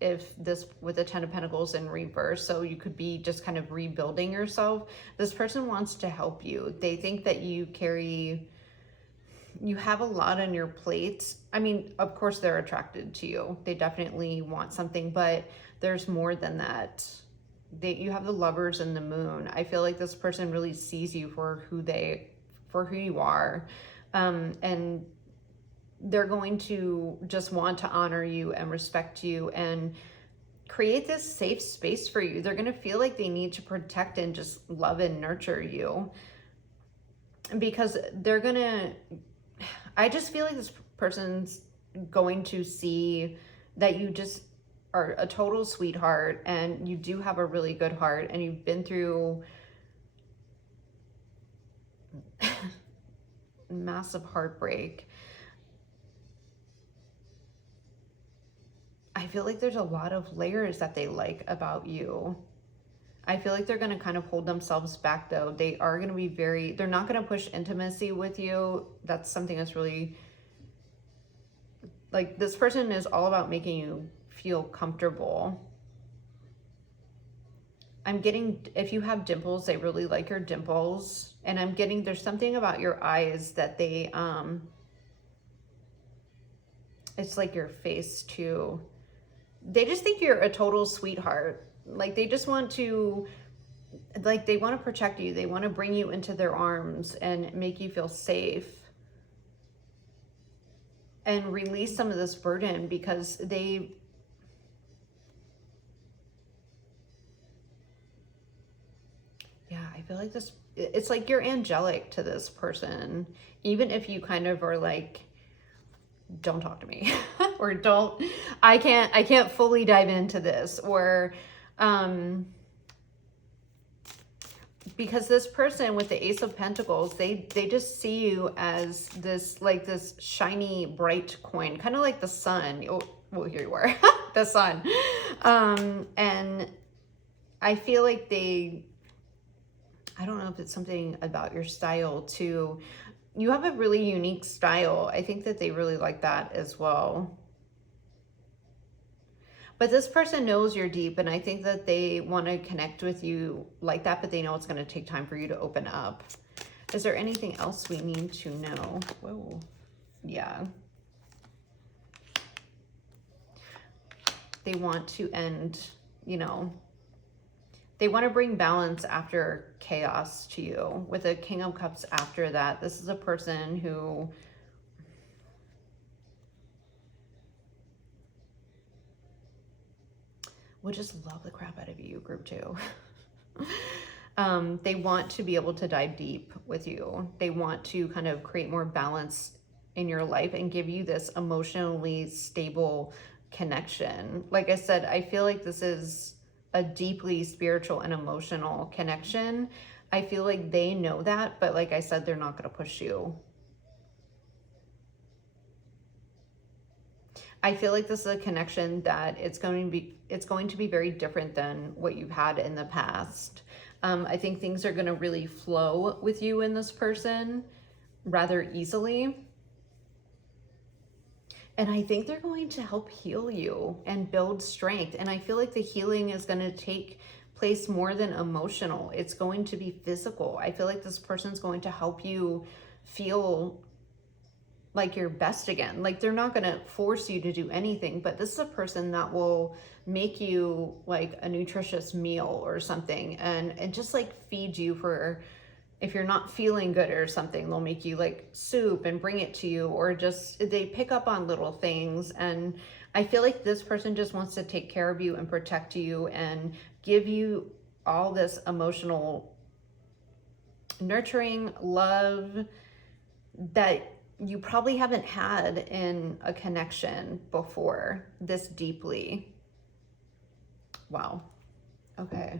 if this with the 10 of Pentacles in reverse. So you could be just kind of rebuilding yourself. This person wants to help you. They think that you have a lot on your plate. I mean, of course they're attracted to you. They definitely want something, but there's more than that. You have the Lovers and the Moon. I feel like this person really sees you for who you are. And they're going to just want to honor you and respect you and create this safe space for you. They're going to feel like they need to protect and just love and nurture you, because I just feel like this person's going to see that you just are a total sweetheart and you do have a really good heart and you've been through massive heartbreak. I feel like there's a lot of layers that they like about you. I feel like they're going to kind of hold themselves back though. They are going to be they're not going to push intimacy with you. That's something that's really, like, this person is all about making you feel comfortable. I'm getting, if you have dimples, they really like your dimples. And I'm getting, there's something about your eyes that they, it's like your face too. They just think you're a total sweetheart. Like, they just want to, like, they want to protect you. They want to bring you into their arms and make you feel safe and release some of this burden, because I feel like this, it's like you're angelic to this person, even if you kind of are like, don't talk to me or don't, I can't fully dive into this, or because this person with the Ace of Pentacles, they just see you as this, like this shiny, bright coin, kind of like the sun. Oh, well, here you are, the sun. And I feel like I don't know if it's something about your style too. You have a really unique style. I think that they really like that as well. But this person knows you're deep, and I think that they want to connect with you like that, but they know it's going to take time for you to open up. Is there anything else we need to know? Whoa. Yeah. They want to end, you know, they want to bring balance after chaos to you. With a King of Cups after that, this is a person who would just love the crap out of you, group 2. They want to be able to dive deep with you. They want to kind of create more balance in your life and give you this emotionally stable connection. Like I said, I feel like this is a deeply spiritual and emotional connection. I feel like they know that, but like I said, they're not going to push you. I feel like this is a connection that it's going to be very different than what you've had in the past. I think things are going to really flow with you and this person rather easily. And I think they're going to help heal you and build strength. And I feel like the healing is going to take place more than emotional. It's going to be physical. I feel like this person's going to help you feel like your best again. Like they're not going to force you to do anything, but this is a person that will make you like a nutritious meal or something, and just like feed you for, if you're not feeling good or something, they'll make you like soup and bring it to you, or just they pick up on little things. And I feel like this person just wants to take care of you and protect you and give you all this emotional nurturing love that you probably haven't had in a connection before this deeply. Wow. Okay.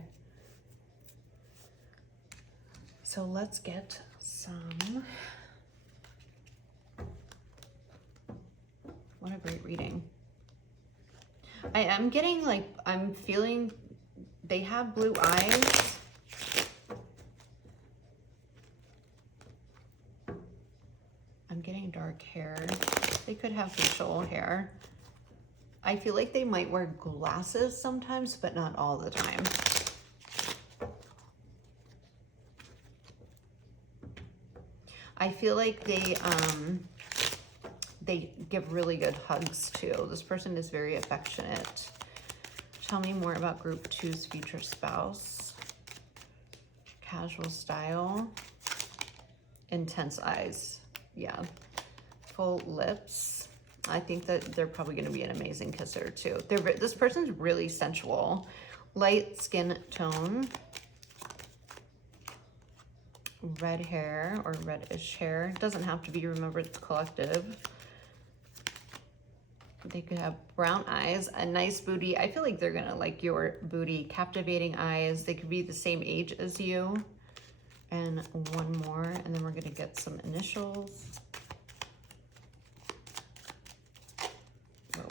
So let's get some. What a great reading. I am getting like, I'm feeling they have blue eyes. I'm getting dark hair. They could have facial hair. I feel like they might wear glasses sometimes, but not all the time. I feel like they give really good hugs too. This person is very affectionate. Tell me more about group 2's future spouse. Casual style. Intense eyes. Yeah. Full lips. I think that they're probably going to be an amazing kisser too. This person's really sensual. Light skin tone. Red hair or reddish hair. Doesn't have to be, remember it's collective. They could have brown eyes, a nice booty. I feel like they're going to like your booty. Captivating eyes. They could be the same age as you. And one more, and then we're going to get some initials. Oh.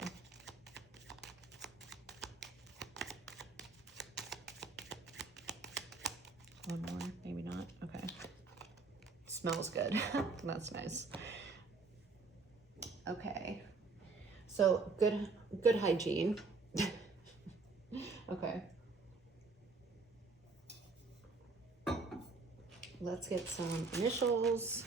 One more, maybe not. Okay. Smells good. That's nice. Okay. So good hygiene. Okay. Let's get some initials.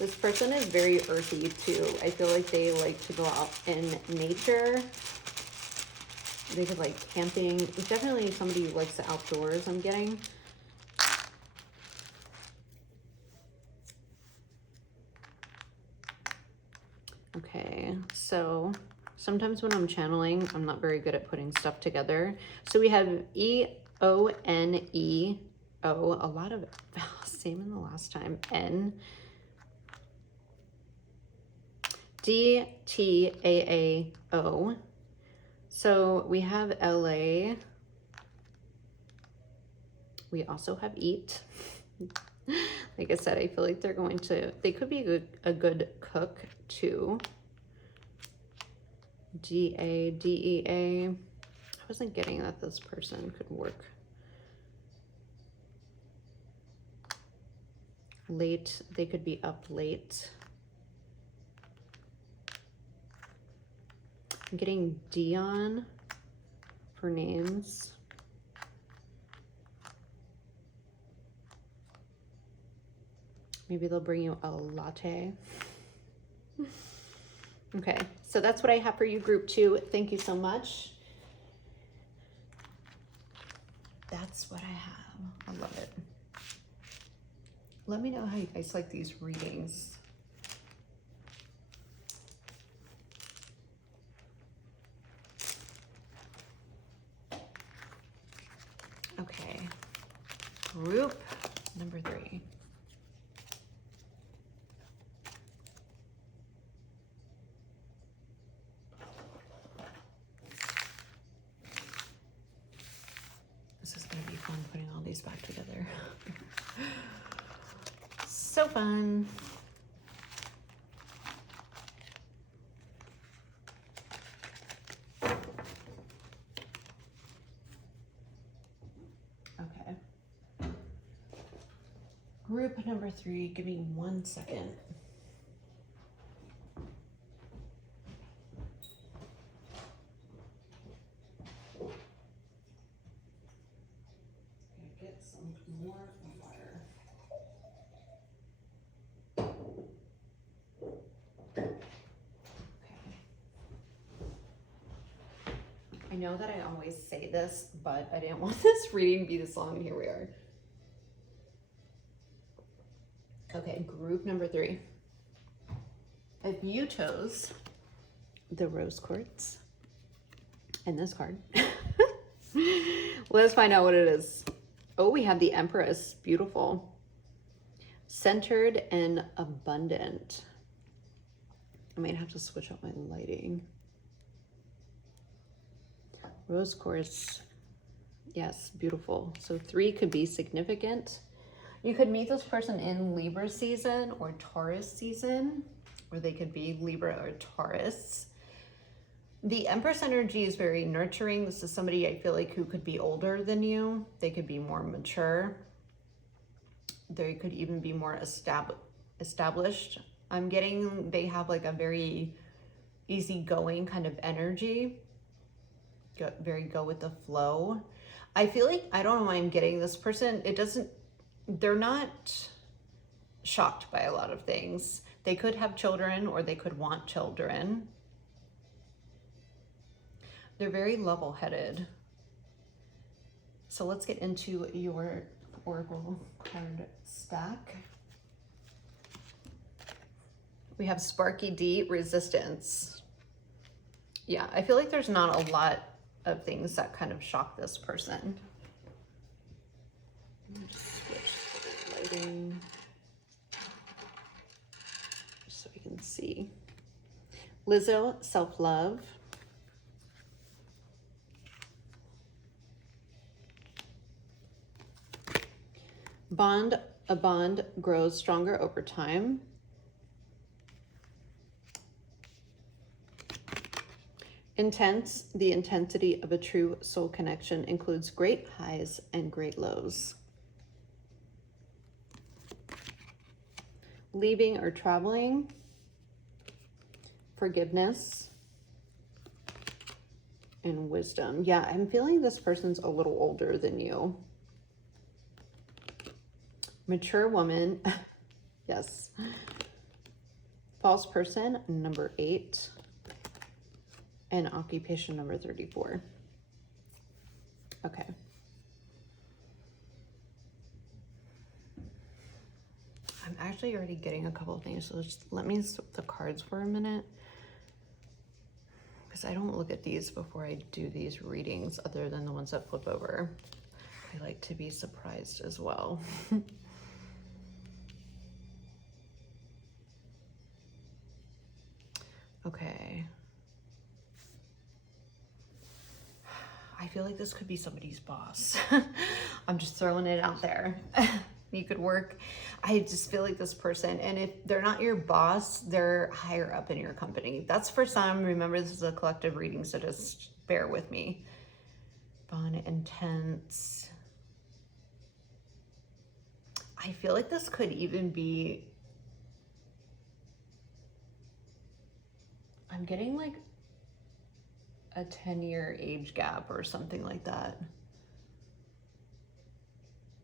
This person is very earthy too. I feel like they like to go out in nature. They could like camping. Definitely somebody who likes the outdoors, I'm getting. Okay, so sometimes when I'm channeling, I'm not very good at putting stuff together. So we have O-N-E-O, a lot of, same in the last time, N, D-T-A-A-O. So we have LA. We also have eat. Like I said, I feel like they could be a good cook too. G-A-D-E-A. I wasn't getting that this person could work. Late, they could be up late. I'm getting Dion for names. Maybe they'll bring you a latte. Okay, so that's what I have for you, group 2. Thank you so much. That's what I have. I love it. Let me know how you guys like these readings. Okay, group number 3. This is going to be fun putting all these back together. So fun. Okay. Group number 3, give me 1 second. Get some more water. Okay. I know that I always say this, but I didn't want this reading to be this long, and here we are. Okay, group number 3. If you chose the rose quartz and this card, let's find out what it is. Oh, we have the Empress. Beautiful. Centered and abundant. I might have to switch up my lighting. Rose quartz. Yes, beautiful. So 3 could be significant. You could meet this person in Libra season or Taurus season, or they could be Libra or Taurus. The Empress energy is very nurturing. This is somebody I feel like who could be older than you. They could be more mature. They could even be more established. I'm getting they have like a very easygoing kind of energy. Very go with the flow. I feel like, I don't know why I'm getting this person. They're not shocked by a lot of things. They could have children or they could want children. They're very level-headed. So let's get into your oracle card stack. We have Sparky D, resistance. Yeah, I feel like there's not a lot of things that kind of shock this person. Let me just switch the lighting so we can see. Lizzo, self-love. A bond grows stronger over time. Intense, the intensity of a true soul connection includes great highs and great lows. Leaving or traveling. Forgiveness. And wisdom. Yeah, I'm feeling this person's a little older than you. Mature woman. Yes. False person, number 8. And occupation number 34. Okay. I'm actually already getting a couple of things, so just let me swap the cards for a minute. Because I don't look at these before I do these readings other than the ones that flip over. I like to be surprised as well. Okay. I feel like this could be somebody's boss. I'm just throwing it out there. You could work. I just feel like this person, and if they're not your boss, they're higher up in your company. That's for some. Remember, this is a collective reading, so just bear with me. Fun, intense. I feel like this could even be, I'm getting like a 10-year age gap or something like that.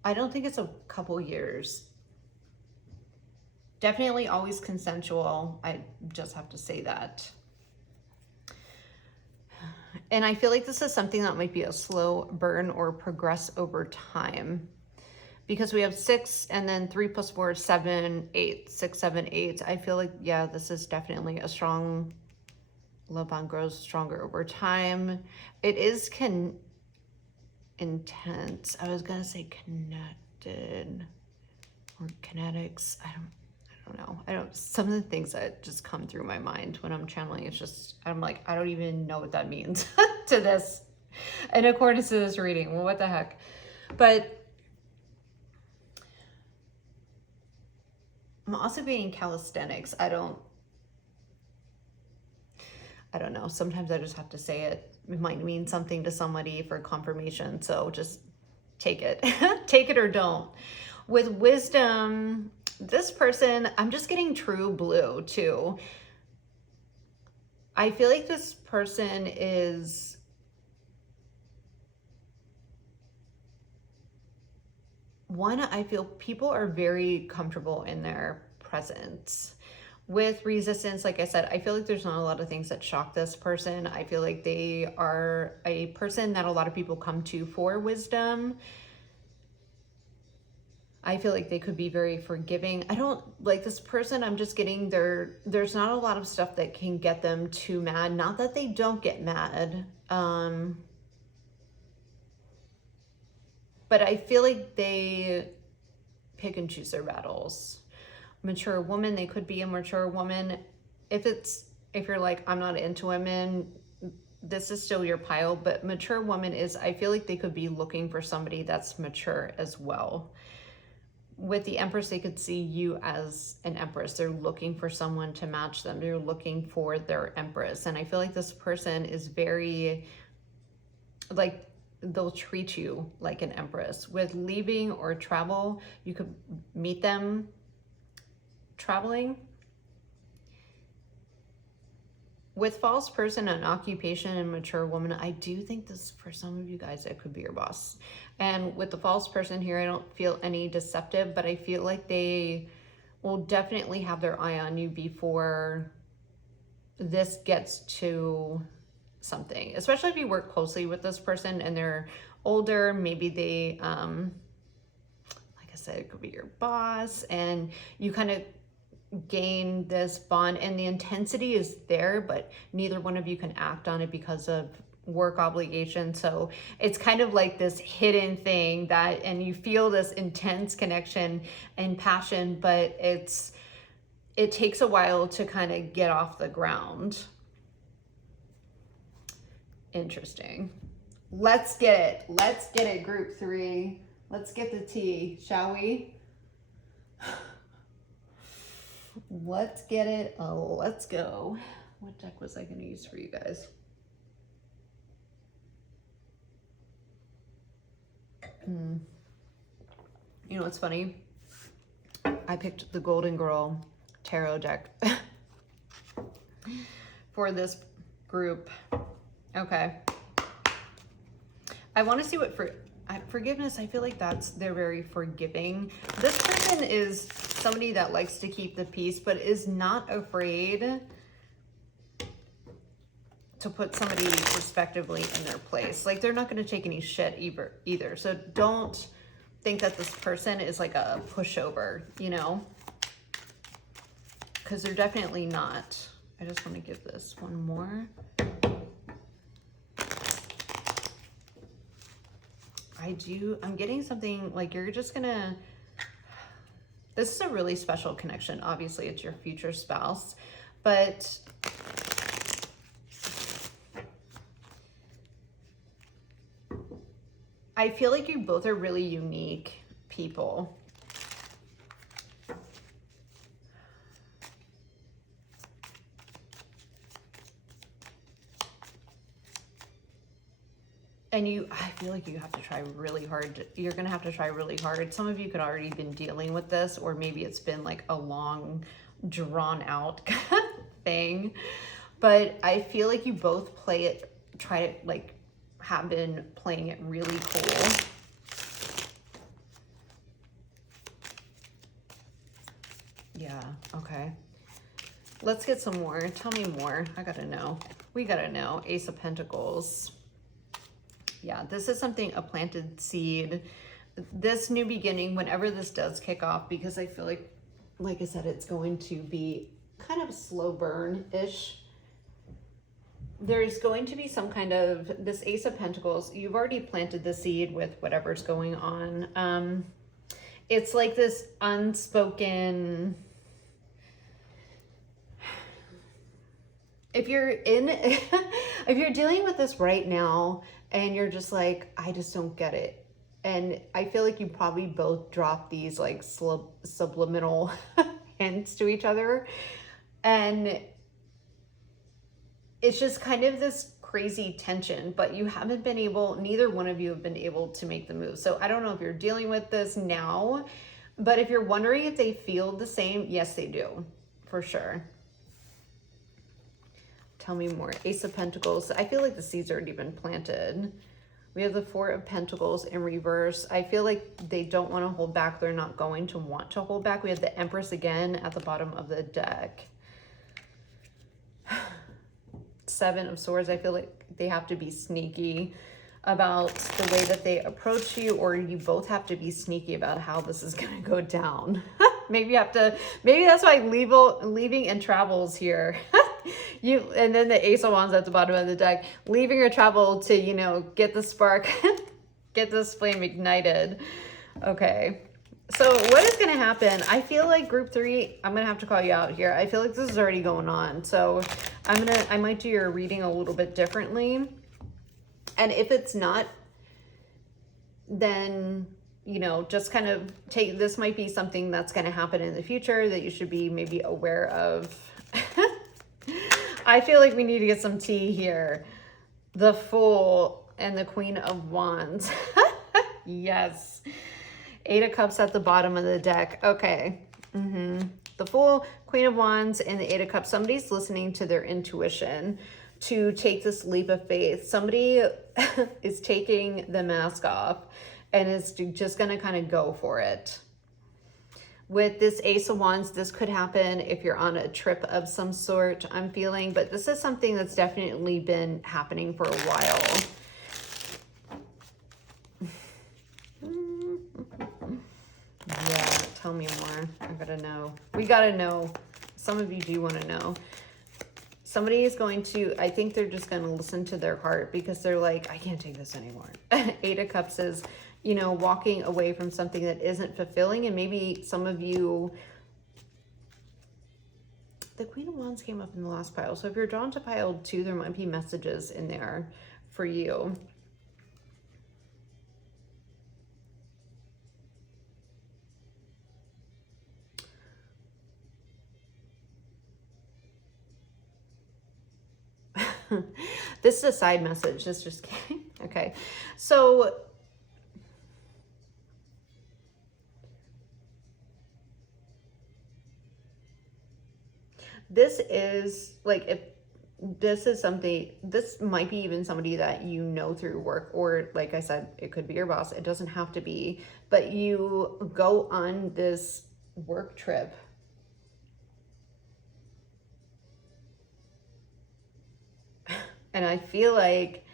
I don't think it's a couple years. Definitely always consensual. I just have to say that. And I feel like this is something that might be a slow burn or progress over time. Because we have 6 and then 3 plus 4 is 7, 8, 6, 7, 8. I feel like, yeah, this is definitely a strong love bond, grows stronger over time. It is intense. I was gonna say connected or kinetics. I don't know. Some of the things that just come through my mind when I'm channeling, it's just, I'm like, I don't even know what that means to this, in accordance to this reading. Well, what the heck? But I'm also being calisthenics. I don't know. Sometimes I just have to say it. It might mean something to somebody for confirmation. So just take it. Take it or don't. With wisdom, this person, I'm just getting true blue too. I feel like this person is one, I feel people are very comfortable in their presence. With resistance, like I said, I feel like there's not a lot of things that shock this person. I feel like they are a person that a lot of people come to for wisdom. I feel like they could be very forgiving. I don't like this person. I'm just getting there's not a lot of stuff that can get them too mad. Not that they don't get mad. But I feel like they pick and choose their battles. Mature woman, they could be a mature woman. If you're like, I'm not into women, this is still your pile. But mature woman is, I feel like they could be looking for somebody that's mature as well. With the Empress, they could see you as an Empress. They're looking for someone to match them. They're looking for their Empress. And I feel like this person is very, like, they'll treat you like an Empress. With leaving or travel, you could meet them traveling. With false person and occupation and mature woman, I do think this, for some of you guys, it could be your boss. And with the false person here, I don't feel any deceptive, but I feel like they will definitely have their eye on you before this gets to something. Especially if you work closely with this person and they're older, maybe they, like I said, it could be your boss, and you kind of gain this bond and the intensity is there, but neither one of you can act on it because of work obligation. So it's kind of like this hidden thing that, and you feel this intense connection and passion, but it takes a while to kind of get off the ground. Interesting. Let's get it, group 3. Let's get the tea, shall we? Let's get it. Oh, let's go. What deck was I going to use for you guys? You know what's funny? I picked the Golden Girl Tarot deck for this group. Okay. I want to see what forgiveness, I feel like they're very forgiving. This person is somebody that likes to keep the peace, but is not afraid to put somebody respectively in their place. Like, they're not going to take any shit either. So don't think that this person is like a pushover, you know? Because they're definitely not. I just want to give this one more. I'm getting something like you're just gonna, this is a really special connection. Obviously, it's your future spouse, but I feel like you both are really unique people. And I feel like you have to try really hard. You're going to have to try really hard. Some of you could already been dealing with this, or maybe it's been like a long, drawn out thing. But I feel like you both have been playing it really cool. Yeah, okay. Let's get some more. Tell me more. I gotta know. We gotta know. Ace of Pentacles. Yeah, this is something, a planted seed. This new beginning, whenever this does kick off, because I feel like I said, it's going to be kind of a slow burn-ish. There's going to be some kind of, this Ace of Pentacles, you've already planted the seed with whatever's going on. It's like this unspoken, if you're dealing with this right now, and you're just like, I just don't get it. And I feel like you probably both drop these like subliminal hints to each other. And it's just kind of this crazy tension, but you haven't been able, neither one of you have been able to make the move. So I don't know if you're dealing with this now, but if you're wondering if they feel the same, yes, they do, for sure. Tell me more. Ace of Pentacles. I feel like the seed's already been planted. We have the Four of Pentacles in reverse. I feel like they don't want to hold back. They're not going to want to hold back. We have the Empress again at the bottom of the deck. Seven of Swords. I feel like they have to be sneaky about the way that they approach you, or you both have to be sneaky about how this is going to go down. Maybe that's why leaving and travels here. And then the Ace of Wands at the bottom of the deck, leaving or travel to, get the spark, get this flame ignited. Okay. So what is going to happen? I feel like group 3, I'm going to have to call you out here. I feel like this is already going on. So I might do your reading a little bit differently. And if it's not, then, just kind of this might be something that's going to happen in the future that you should be maybe aware of. I feel like we need to get some tea here. The Fool and the Queen of Wands. Yes. Eight of Cups at the bottom of the deck. Okay. The Fool, Queen of Wands, and the Eight of Cups. Somebody's listening to their intuition to take this leap of faith. Somebody is taking the mask off and is just going to kind of go for it. With this Ace of Wands, this could happen if you're on a trip of some sort, I'm feeling, but this is something that's definitely been happening for a while. Yeah, tell me more. I gotta know. We gotta know. Some of you do want to know. Somebody is going to, I think they're just going to listen to their heart, because they're like, I can't take this anymore. Eight of Cups is, walking away from something that isn't fulfilling. And maybe some of you, the Queen of Wands came up in the last pile. So if you're drawn to pile 2, there might be messages in there for you. This is a side message. This just kidding. Okay. So this is like, if this is something, this might be even somebody that through work, or like I said, it could be your boss. It doesn't have to be, but you go on this work trip. And I feel like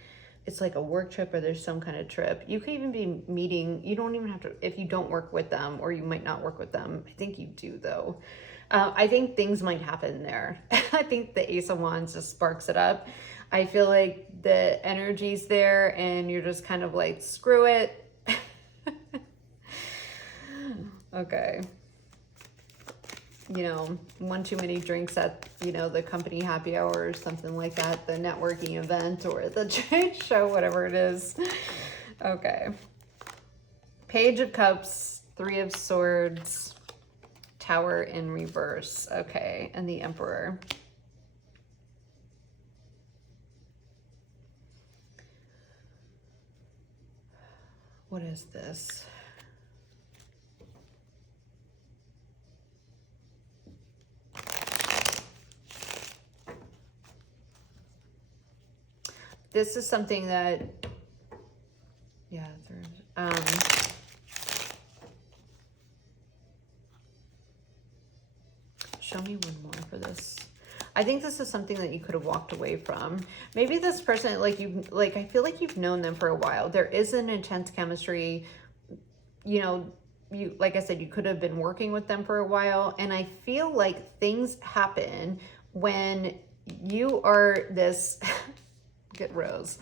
it's like a work trip, or there's some kind of trip. You could even be meeting, you don't even have to, if you don't work with them, or you might not work with them. I think you do though. I think things might happen there. I think the Ace of Wands just sparks it up. I feel like the energy's there, and you're just kind of like, screw it. Okay. You know, one too many drinks at, you know, the company happy hour or something like that, the networking event or the trade show, whatever it is. Okay. Page of Cups, Three of Swords, Tower in reverse. Okay, and the Emperor. What is this? This is something that, yeah, show me one more for this. I think this is something that you could have walked away from. Maybe this person, like I feel like you've known them for a while. There is an intense chemistry. You know, you, like I said, you could have been working with them for a while. And I feel like things happen when you are this, get Rose.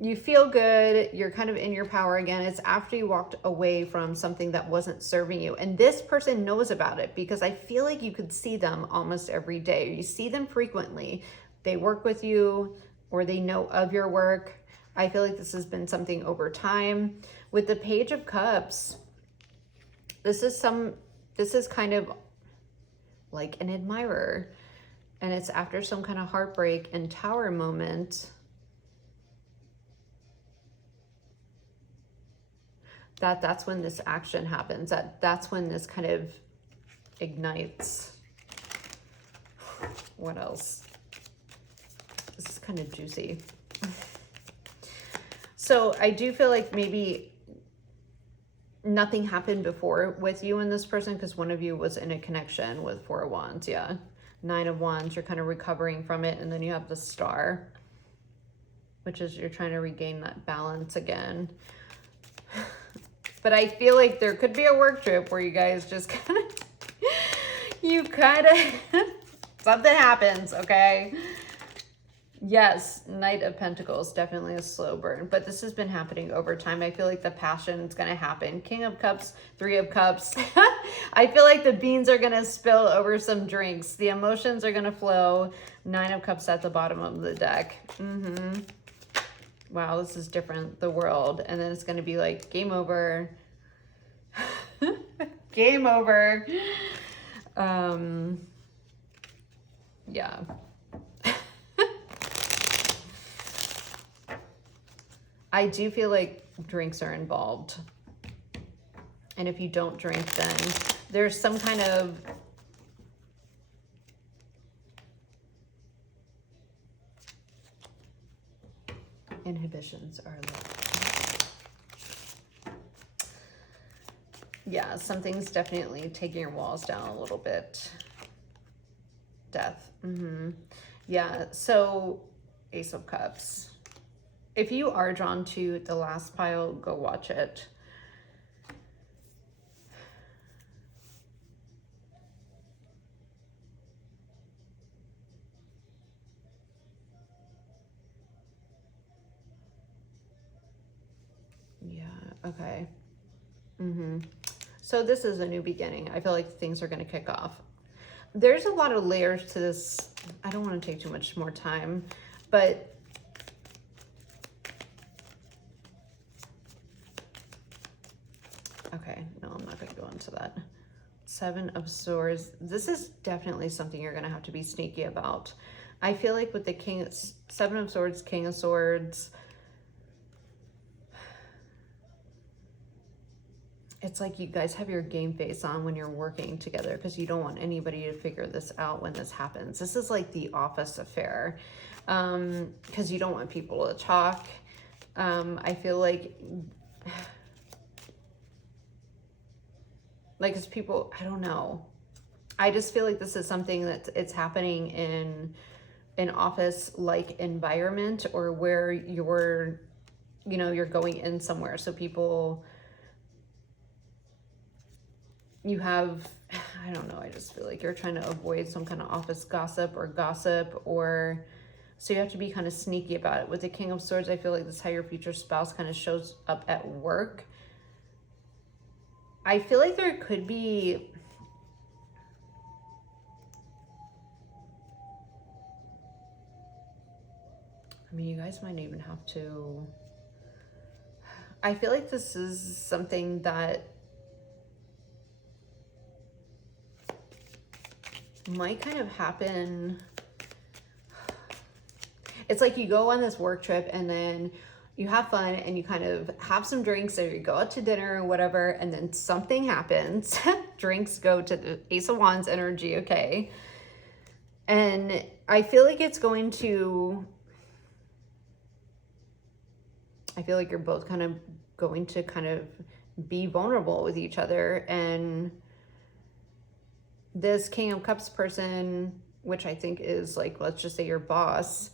You feel good, you're kind of in your power again. It's after you walked away from something that wasn't serving you. And this person knows about it because I feel like you could see them almost every day. You see them frequently. They work with you or they know of your work. I feel like this has been something over time. With the Page of Cups, this is kind of like an admirer. And it's after some kind of heartbreak and Tower moment. That's when this action happens. That's when this kind of ignites. What else? This is kind of juicy. So I do feel like maybe nothing happened before with you and this person because one of you was in a connection with Four of Wands. Yeah. Nine of Wands, you're kind of recovering from it. And then you have the Star, which is you're trying to regain that balance again. But I feel like there could be a work trip where you guys just kind of, something happens, okay? Yes, Knight of Pentacles, definitely a slow burn. But this has been happening over time. I feel like the passion is going to happen. King of Cups, Three of Cups. I feel like the beans are going to spill over some drinks. The emotions are going to flow. Nine of Cups at the bottom of the deck. Wow, this is different, the world. And then it's going to be like, game over. Game over. Yeah. I do feel like drinks are involved. And if you don't drink, then there's some kind of inhibitions are left. Yeah, something's definitely taking your walls down a little bit. Death. Yeah, so Ace of Cups. If you are drawn to the last pile, go watch it. Yeah, okay. So this is a new beginning. I feel like things are going to kick off. There's a lot of layers to this. I don't want to take too much more time, but okay, no, I'm not going to go into that. Seven of Swords. This is definitely something you're going to have to be sneaky about. I feel like with the Seven of Swords, King of Swords, it's like you guys have your game face on when you're working together because you don't want anybody to figure this out when this happens. This is like the office affair because you don't want people to talk. I feel like as people, I don't know. I just feel like this is something that it's happening in an office-like environment or where you're, you're going in somewhere. So people, you have, I don't know, I just feel like you're trying to avoid some kind of office gossip, or so you have to be kind of sneaky about it. With the King of Swords, I feel like this is how your future spouse kind of shows up at work. I feel like there could be, I mean, you guys might even have to, I feel like this is something that might kind of happen. It's like you go on this work trip and then you have fun and you kind of have some drinks, or you go out to dinner or whatever, and then something happens. Drinks go to the Ace of Wands energy, okay? And I feel like it's going to, I feel like you're both kind of going to kind of be vulnerable with each other. And this King of Cups person, which I think is like, let's just say your boss,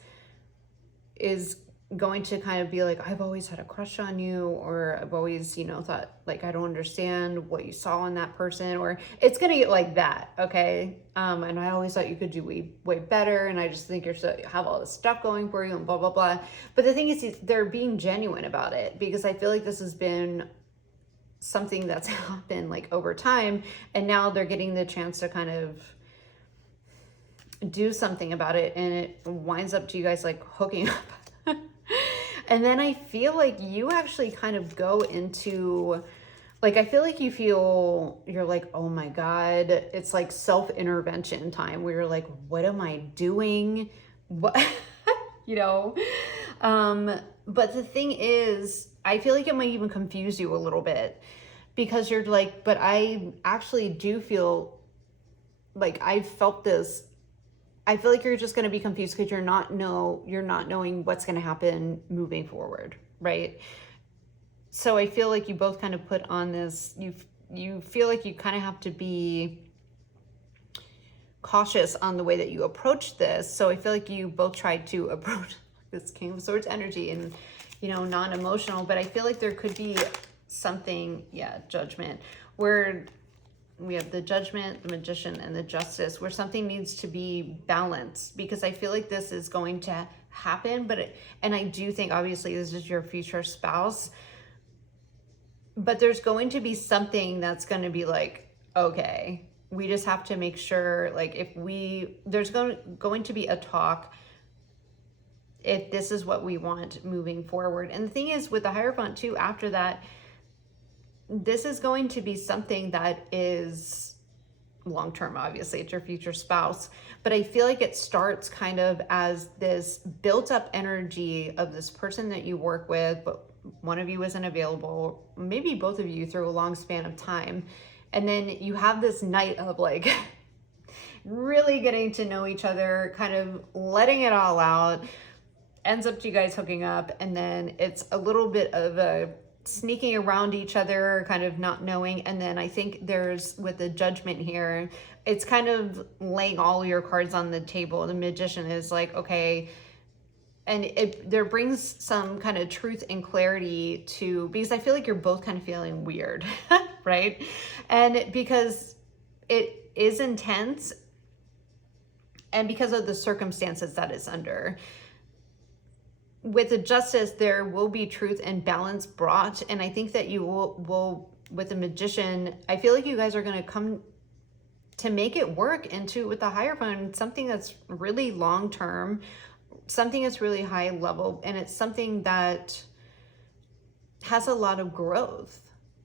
is going to kind of be like, I've always had a crush on you, or I've always, you know, thought like, I don't understand what you saw in that person, or it's going to get like that. Okay. And I always thought you could do way better. And I just think you have all this stuff going for you and blah, blah, blah. But the thing is they're being genuine about it, because I feel like this has been something that's happened like over time. And now they're getting the chance to kind of do something about it. And it winds up to you guys like hooking up. And then I feel like you actually kind of go into, like, I feel like you're like, oh my God, it's like self-intervention time where you're like, what am I doing? What, you know? But the thing is, I feel like it might even confuse you a little bit, because you're like, but I actually do feel like I've felt this. I feel like you're just going to be confused because you're not knowing what's going to happen moving forward, right? So I feel like you both kind of put on this, you feel like you kind of have to be cautious on the way that you approach this. So I feel like you both tried to approach this King of Swords energy and, you know, non-emotional, but I feel like there could be something, Judgment, where we have the Judgment, the Magician, and the Justice, where something needs to be balanced, because I feel like this is going to happen. And I do think obviously this is your future spouse, but there's going to be something that's going to be like, okay, we just have to make sure, like, there's going to be a talk if this is what we want moving forward. And the thing is with the Hierophant too, after that, this is going to be something that is long-term. Obviously it's your future spouse, but I feel like it starts kind of as this built up energy of this person that you work with, but one of you isn't available, maybe both of you, through a long span of time. And then you have this night of like really getting to know each other, kind of letting it all out, ends up to you guys hooking up. And then it's a little bit of a sneaking around each other, kind of not knowing. And then I think there's, with the Judgment here, it's kind of laying all your cards on the table. The Magician is like, okay, and there brings some kind of truth and clarity to, because I feel like you're both kind of feeling weird, right? And because it is intense, and because of the circumstances that it's under. With the Justice, there will be truth and balance brought. And I think that you will with the Magician, I feel like you guys are going to come to make it work into, with the Hierophant, something that's really long-term, something that's really high level. And it's something that has a lot of growth.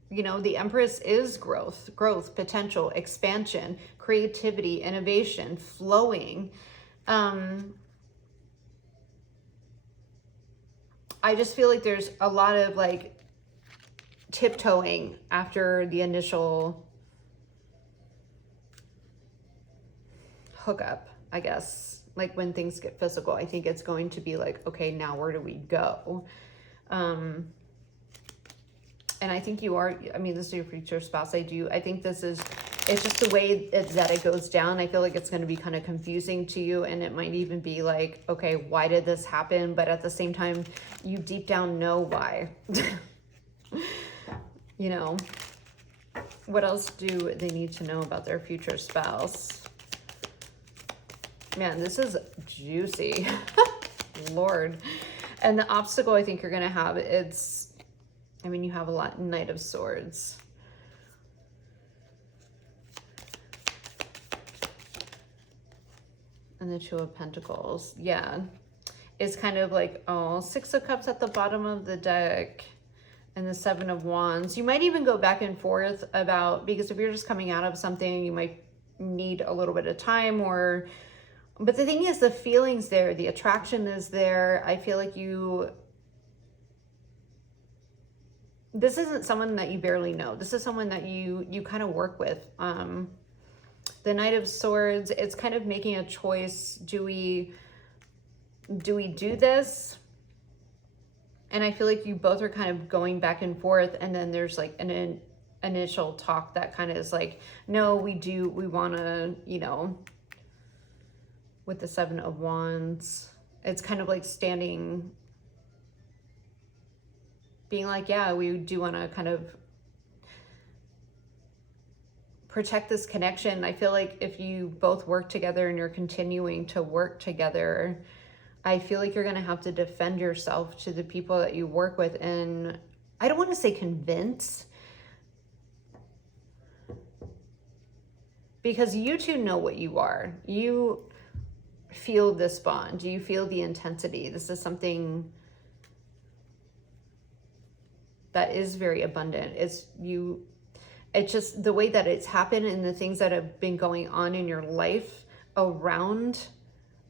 You know, the Empress is growth, potential, expansion, creativity, innovation, flowing. I just feel like there's a lot of like tiptoeing after the initial hookup, I guess. Like when things get physical, I think it's going to be like, okay, now where do we go? And I think you are, I mean, this is your future spouse. I think this is, it's just the way that it goes down. I feel like it's going to be kind of confusing to you, and it might even be like, okay, why did this happen? But at the same time, you deep down know why. You know, what else do they need to know about their future spouse? Man, this is juicy. Lord. And the obstacle I think you're going to have, I mean, you have a lot, Knight of Swords. And the Two of Pentacles. Yeah. It's kind of like, oh, Six of Cups at the bottom of the deck. And the Seven of Wands. You might even go back and forth about, because if you're just coming out of something, you might need a little bit of time, or, but the thing is, the feeling's there, the attraction is there. I feel like this isn't someone that you barely know. This is someone that you kind of work with. The Knight of Swords, it's kind of making a choice. Do we do this? And I feel like you both are kind of going back and forth, and then there's like an initial talk that kind of is like, no, we want to, you know, with the Seven of Wands, it's kind of like standing, being like, yeah, we do want to kind of protect this connection. I feel like if you both work together and you're continuing to work together, I feel like you're going to have to defend yourself to the people that you work with. And I don't want to say convince, because you two know what you are. You feel this bond. You feel the intensity. This is something that is very abundant. It's just the way that it's happened and the things that have been going on in your life around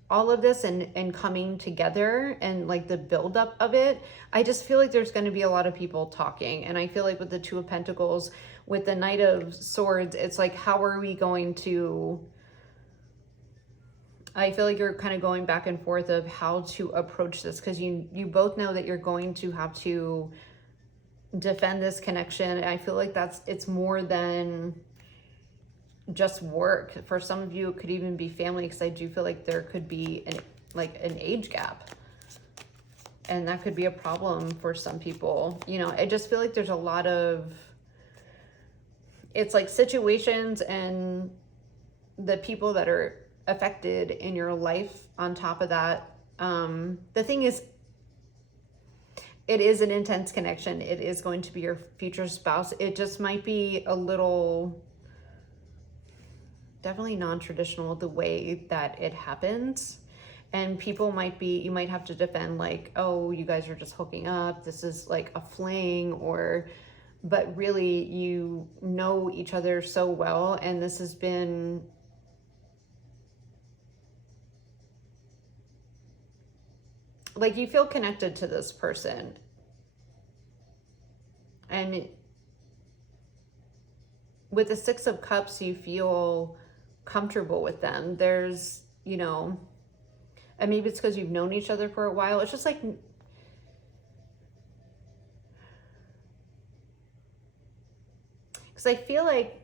all of this and coming together and like the buildup of it. I just feel like there's going to be a lot of people talking. And I feel like with the Two of Pentacles, with the Knight of Swords, it's like, how are we going to, I feel like you're kind of going back and forth of how to approach this, because you both know that you're going to have to defend this connection. And I feel like it's more than just work. For some of you, it could even be family, because I do feel like there could be an age gap, and that could be a problem for some people. You know, I just feel like there's a lot of, it's like situations and the people that are affected in your life on top of that. The thing is, it is an intense connection. It is going to be your future spouse. It just might be a little, definitely non-traditional the way that it happens. And people might be, you might have to defend like, oh, you guys are just hooking up, this is like a fling, or, but really you know each other so well, and this has been, like, you feel connected to this person. And with the Six of Cups, you feel comfortable with them. There's, you know, and maybe it's because you've known each other for a while. It's just like, because I feel like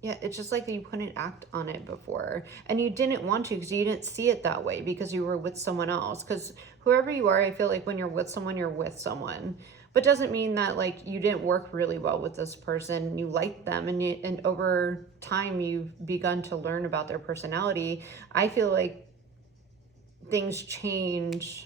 yeah, it's just like you couldn't act on it before, and you didn't want to because you didn't see it that way because you were with someone else. Because whoever you are, I feel like when you're with someone, you're with someone. But doesn't mean that like you didn't work really well with this person, you liked them, and over time you've begun to learn about their personality. I feel like things change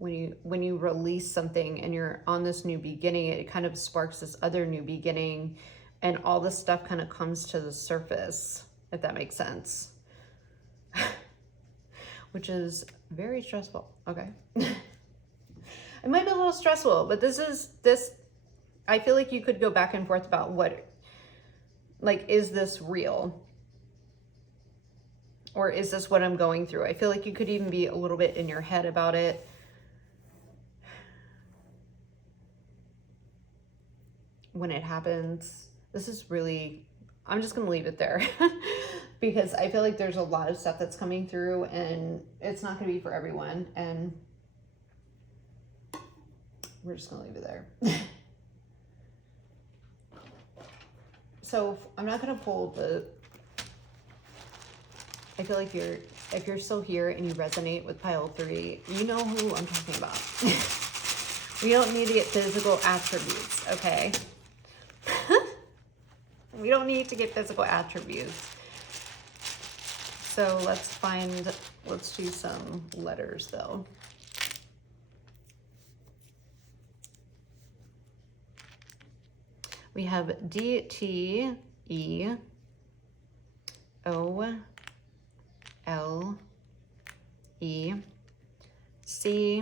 when you release something and you're on this new beginning. It kind of sparks this other new beginning, and all this stuff kind of comes to the surface, if that makes sense. Which is very stressful. Okay. It might be a little stressful, but this, I feel like you could go back and forth about what, like, is this real? Or is this what I'm going through? I feel like you could even be a little bit in your head about it. When it happens, this is really, I'm just going to leave it there because I feel like there's a lot of stuff that's coming through, and it's not going to be for everyone. And we're just going to leave it there. So I'm not going to pull the, I feel like if you're still here and you resonate with pile 3, you know who I'm talking about. We don't need to get physical attributes, okay? We don't need to get physical attributes. So let's do some letters though. We have D-T-E-O-L-E. C-E-Y-P-H.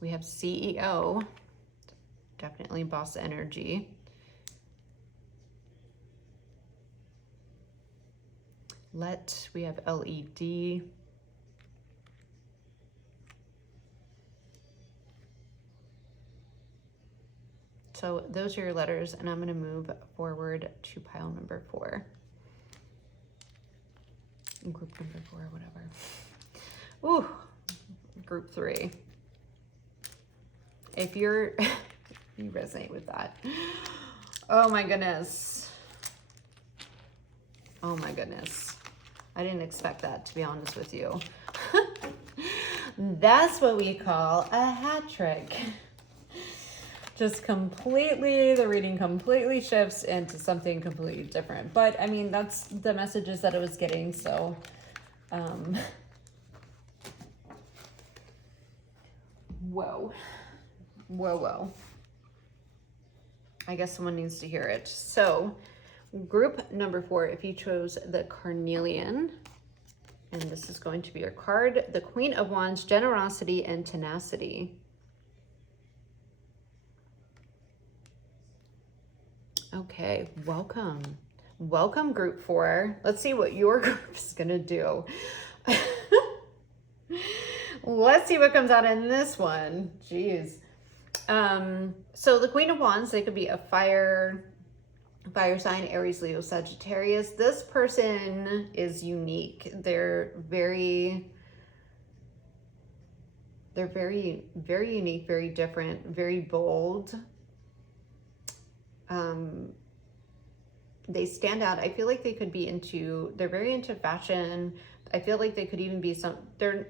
We have CEO, definitely boss energy. We have LED. So those are your letters, and I'm going to move forward to pile number 4. Group number 4, whatever. Ooh, group 3. If you're, you resonate with that. Oh my goodness. Oh my goodness. I didn't expect that, to be honest with you. That's what we call a hat trick. Just completely, the reading completely shifts into something completely different. But I mean, that's the messages that I was getting. So, whoa. I guess someone needs to hear it. So group number 4, if you chose the Carnelian, and this is going to be your card, the Queen of Wands, generosity and tenacity. Okay, welcome. Welcome, group 4. Let's see what your group is going to do. Let's see what comes out in this one. Jeez. So the Queen of Wands, they could be a fire sign, Aries, Leo, Sagittarius. This person is unique. They're very unique, very different, very bold. They stand out. I feel like they could be they're very into fashion. I feel like they could even be they're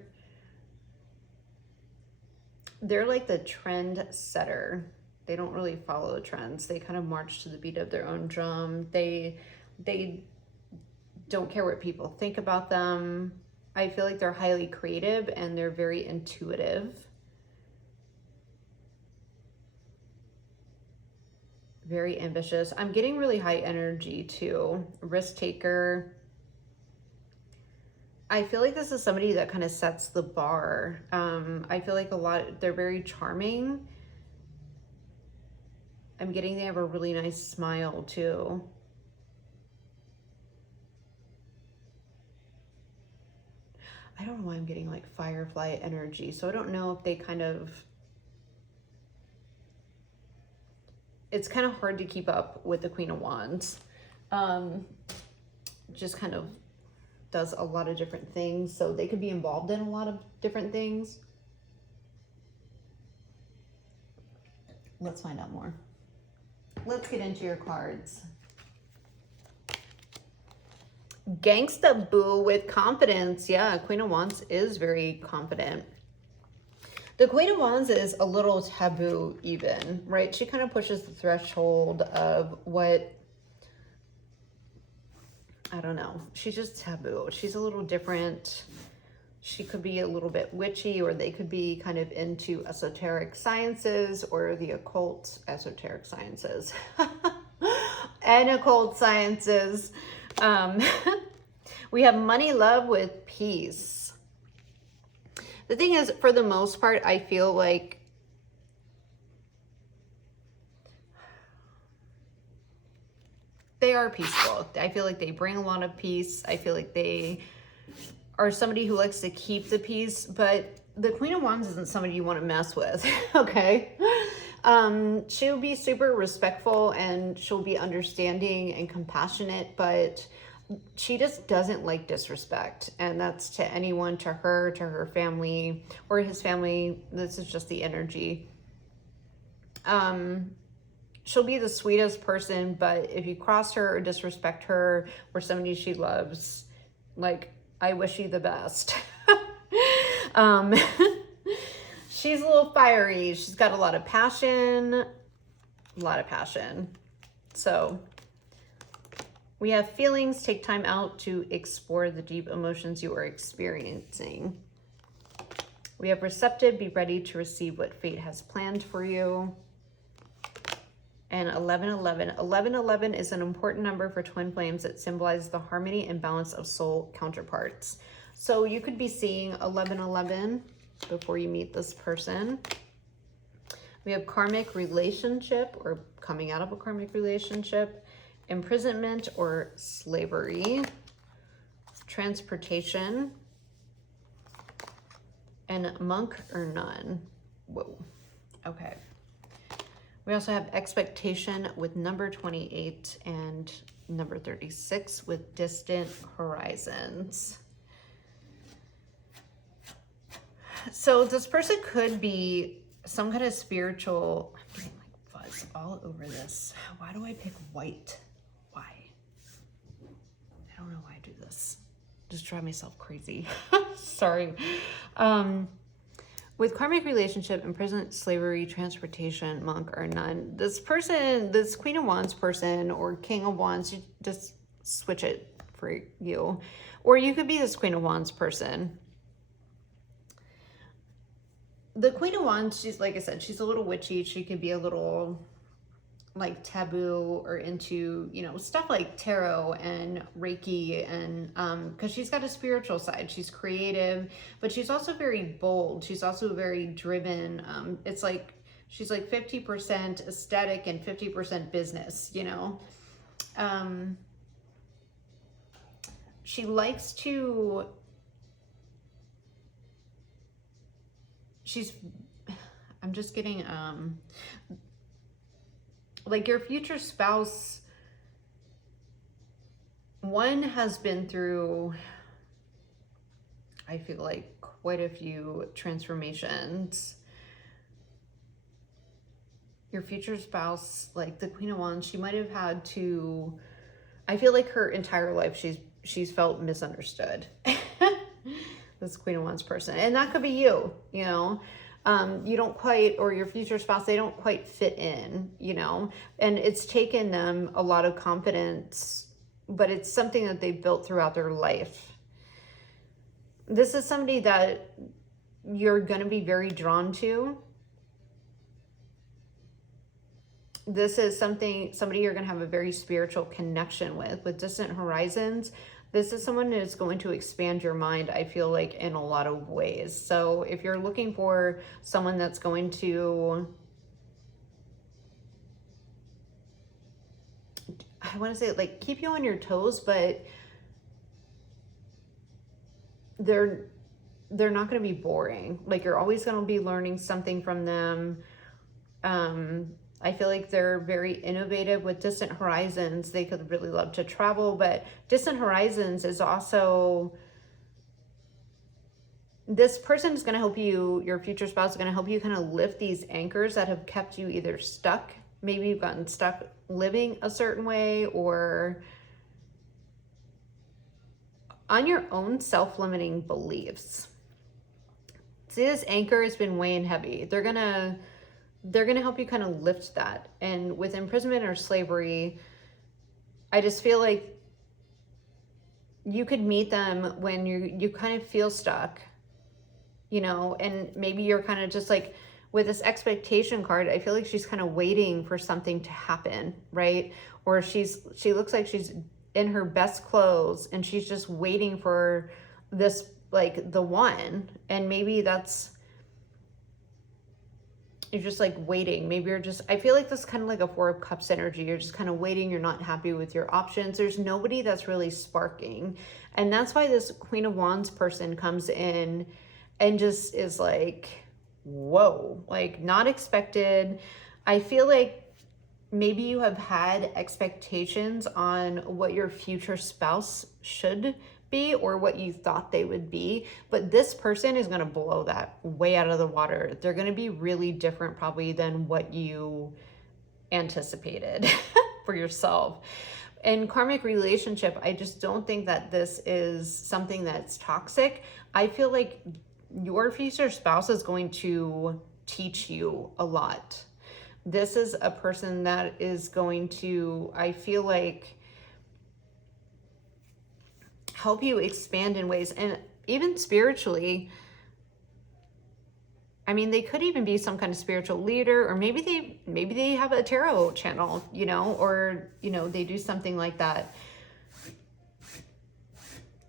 like the trend setter. They don't really follow trends. They kind of march to the beat of their own drum. They don't care what people think about them. I feel like they're highly creative and they're very intuitive. Very ambitious. I'm getting really high energy too. Risk taker. I feel like this is somebody that kind of sets the bar. I feel like they're very charming. I'm getting they have a really nice smile too. I don't know why I'm getting like firefly energy. So I don't know if they it's kind of hard to keep up with the Queen of Wands. Just kind of does a lot of different things. So they could be involved in a lot of different things. Let's find out more. Let's get into your cards. Gangsta boo with confidence. Yeah, Queen of Wands is very confident. The Queen of Wands is a little taboo even, right? She kind of pushes the threshold of what, I don't know. She's just taboo. She's a little different. She could be a little bit witchy, or they could be kind of into esoteric sciences or the occult, esoteric sciences and occult sciences. We have money, love with peace. The thing is, for the most part, I feel like they are peaceful. I feel like they bring a lot of peace. I feel like they are somebody who likes to keep the peace, but the Queen of Wands isn't somebody you want to mess with, okay? She'll be super respectful and she'll be understanding and compassionate, but she just doesn't like disrespect. And that's to anyone, to her family, or his family. This is just the energy. She'll be the sweetest person, but if you cross her or disrespect her or somebody she loves, like, I wish you the best. She's a little fiery. She's got a lot of passion. So We have feelings. Take time out to explore the deep emotions you are experiencing. We have receptive. Be ready to receive what fate has planned for you. And 1111. 1111 is an important number for twin flames. It symbolizes the harmony and balance of soul counterparts. So you could be seeing 1111 before you meet this person. We have karmic relationship or coming out of a karmic relationship, imprisonment or slavery, transportation, and monk or nun. Whoa. Okay. We also have expectation with number 28 and number 36 with distant horizons. So this person could be some kind of spiritual, I'm getting like fuzz all over this. Why do I pick white? Why? I don't know why I do this. Just drive myself crazy. Sorry. With karmic relationship, imprisonment, slavery, transportation, monk, or nun, this person, this Queen of Wands person or King of Wands, you just switch it for you. Or you could be this Queen of Wands person. The Queen of Wands, she's, like I said, she's a little witchy. She could be a little like taboo or into, you know, stuff like tarot and Reiki, and because she's got a spiritual side. She's creative, but she's also very bold. She's also very driven. It's like she's like 50% aesthetic and 50% business, you know. She likes to, I'm just getting like your future spouse, one has been through, I feel like, quite a few transformations. Your future spouse, like the Queen of Wands, she might have had to, I feel like her entire life she's felt misunderstood. This Queen of Wands person. And that could be you, you know. You don't quite, or your future spouse, they don't quite fit in, you know, and it's taken them a lot of confidence, but it's something that they've built throughout their life. This is somebody that you're going to be very drawn to. This is somebody you're going to have a very spiritual connection with distant horizons. This is someone who is going to expand your mind, I feel like, in a lot of ways. So if you're looking for someone that's going to, I want to say, like, keep you on your toes, but they're not going to be boring. Like, you're always going to be learning something from them. I feel like they're very innovative with distant horizons. They could really love to travel, but distant horizons is also, this person is going to help you, your future spouse is going to help you kind of lift these anchors that have kept you either stuck. Maybe you've gotten stuck living a certain way, or on your own self-limiting beliefs. See, this anchor has been weighing heavy. They're going to help you kind of lift that. And with imprisonment or slavery, I just feel like you could meet them when you kind of feel stuck, you know, and maybe you're kind of just like, with this expectation card, I feel like she's kind of waiting for something to happen, right? Or she looks like she's in her best clothes and she's just waiting for this, like, the one. And maybe you're just like waiting. Maybe you're just, I feel like this is kind of like a Four of Cups energy. You're just kind of waiting. You're not happy with your options. There's nobody that's really sparking. And that's why this Queen of Wands person comes in and just is like, whoa, like, not expected. I feel like maybe you have had expectations on what your future spouse should be or what you thought they would be, but this person is going to blow that way out of the water. They're going to be really different probably than what you anticipated for yourself. In karmic relationship, I just don't think that this is something that's toxic. I feel like your future spouse is going to teach you a lot. This is a person that is going to, I feel like, help you expand in ways, and even spiritually. I mean, they could even be some kind of spiritual leader, or maybe they have a tarot channel, you know, or, you know, they do something like that.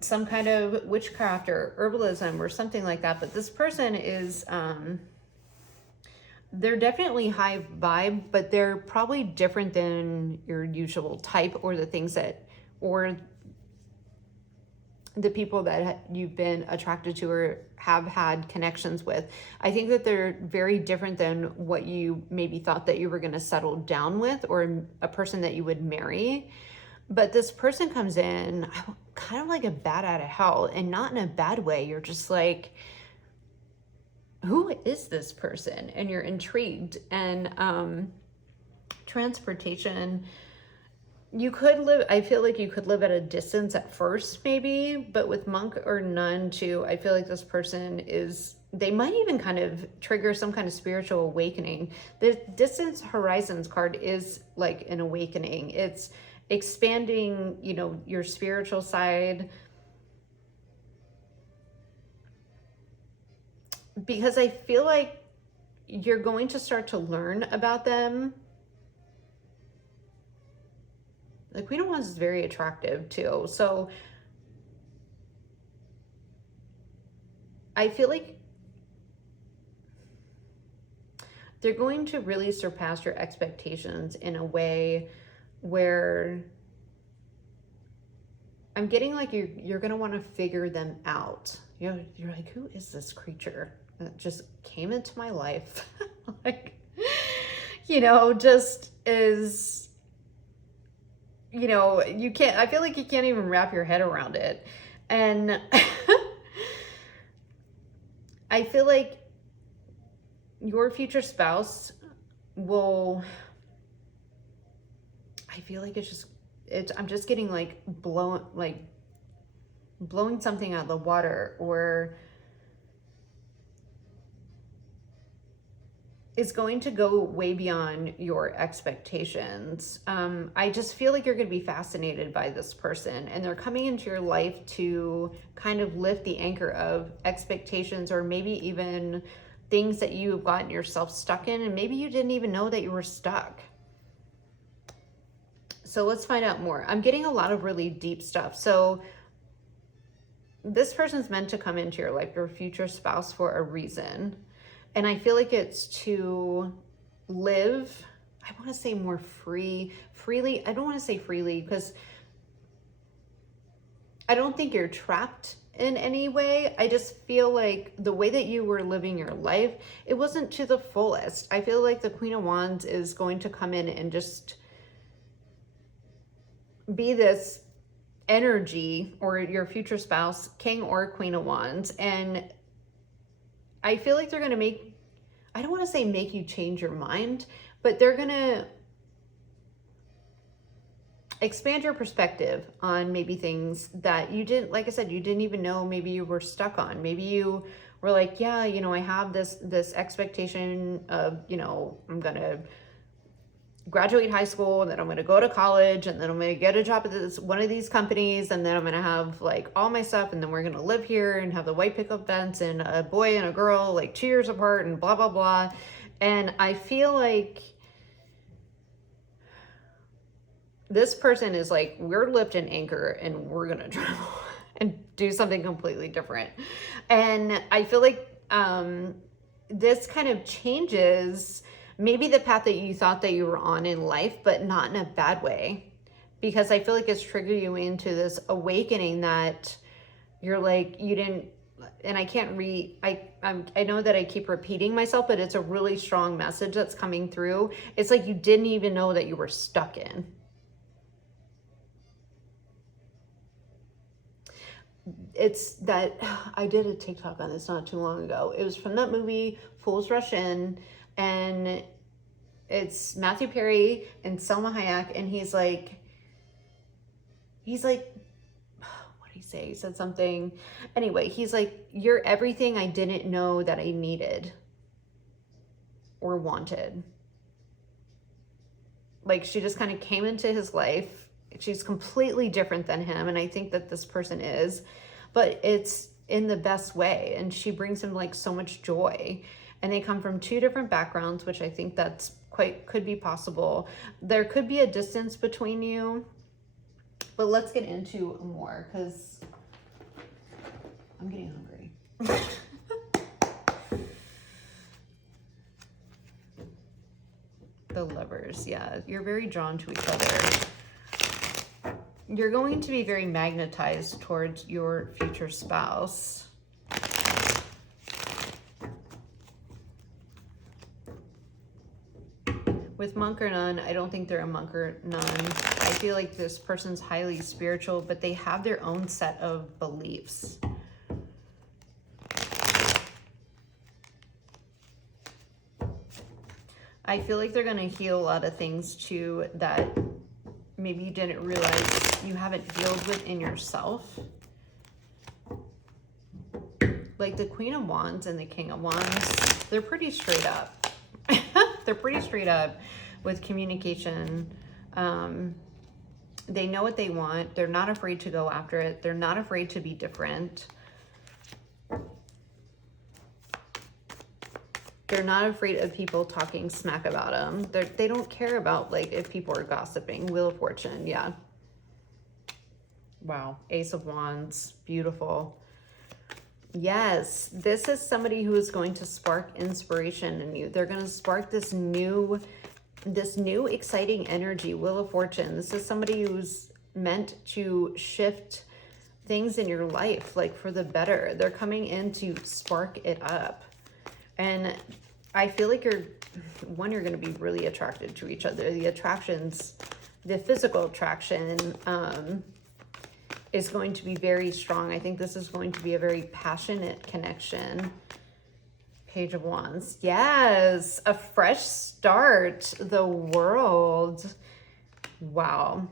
Some kind of witchcraft or herbalism or something like that. But this person is, they're definitely high vibe, but they're probably different than your usual type, or the things that, or the people that you've been attracted to or have had connections with. I think that they're very different than what you maybe thought that you were going to settle down with, or a person that you would marry. But this person comes in kind of like a bat out of hell, and not in a bad way. You're just like, who is this person? And you're intrigued. And transportation, you could live, I feel like you could live at a distance at first, maybe, but with monk or nun too, I feel like this person is, they might even kind of trigger some kind of spiritual awakening. The distance horizons card is like an awakening. It's expanding, you know, your spiritual side. Because I feel like you're going to start to learn about them. The Queen of Wands is very attractive too. So I feel like they're going to really surpass your expectations in a way where I'm getting like you're going to want to figure them out. You know, you're like, who is this creature that just came into my life? Like, you know, just is, you know, you can't, I feel like you can't even wrap your head around it. And I feel like your future spouse will, I feel like I'm just getting like blowing something out of the water, or is going to go way beyond your expectations. I just feel like you're going to be fascinated by this person, and they're coming into your life to kind of lift the anchor of expectations, or maybe even things that you've gotten yourself stuck in, and maybe you didn't even know that you were stuck. So let's find out more. I'm getting a lot of really deep stuff. So this person's meant to come into your life, your future spouse, for a reason. And I feel like it's to live, I want to say more freely. I don't want to say freely, because I don't think you're trapped in any way. I just feel like the way that you were living your life, it wasn't to the fullest. I feel like the Queen of Wands is going to come in and just be this energy, or your future spouse, King or Queen of Wands. And I feel like they're going to make, I don't want to say make you change your mind, but they're going to expand your perspective on maybe things that you didn't, like I said, you didn't even know maybe you were stuck on. Maybe you were like, yeah, you know, I have this expectation of, you know, I'm going to graduate high school, and then I'm going to go to college, and then I'm going to get a job at one of these companies, and then I'm going to have like all my stuff, and then we're going to live here and have the white picket fence and a boy and a girl like 2 years apart and blah, blah, blah. And I feel like this person is like, we're lifting anchor and we're going to travel and do something completely different. And I feel like this kind of changes maybe the path that you thought that you were on in life, but not in a bad way. Because I feel like it's triggered you into this awakening that you're like, you didn't, and I can't I know that I keep repeating myself, but it's a really strong message that's coming through. It's like you didn't even know that you were stuck in. It's that, I did a TikTok on this not too long ago. It was from that movie, Fools Rush In, and it's Matthew Perry and Selma Hayek, and he's like, what did he say? He said something. Anyway, he's like, you're everything I didn't know that I needed or wanted. Like, she just kind of came into his life. she's completely different than him, and I think that this person is, but it's in the best way, and she brings him like so much joy. And they come from two different backgrounds, which I think that's could be possible. There could be a distance between you, but let's get into more because I'm getting hungry. The Lovers, yeah, you're very drawn to each other. You're going to be very magnetized towards your future spouse. With monk or nun, I don't think they're a monk or nun. I feel like this person's highly spiritual, but they have their own set of beliefs. I feel like they're going to heal a lot of things too that maybe you didn't realize you haven't healed within yourself. Like the Queen of Wands and the King of Wands, they're pretty straight up. They're pretty straight up with communication. They know what they want. They're not afraid to go after it. They're not afraid to be different. They're not afraid of people talking smack about them. They don't care about like if people are gossiping. Wheel of Fortune, yeah. Wow, Ace of Wands, beautiful. Yes, this is somebody who is going to spark inspiration in you. They're going to spark this new exciting energy. Wheel of Fortune. This is somebody who's meant to shift things in your life, like for the better. They're coming in to spark it up. And I feel like you're going to be really attracted to each other. The attractions, the physical attraction, is going to be very strong. I think this is going to be a very passionate connection. Page of Wands. Yes, a fresh start. The World. Wow.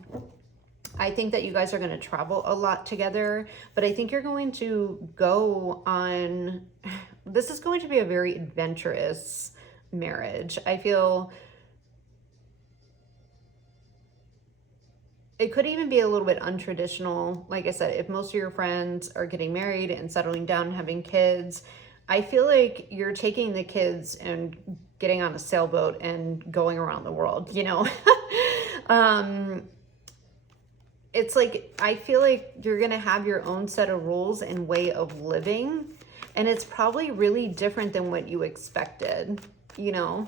I think that you guys are going to travel a lot together, but I think you're going to go on... This is going to be a very adventurous marriage. I feel it could even be a little bit untraditional. Like I said, if most of your friends are getting married and settling down and having kids, I feel like you're taking the kids and getting on a sailboat and going around the world, you know? It's like, I feel like you're going to have your own set of rules and way of living. And it's probably really different than what you expected, you know?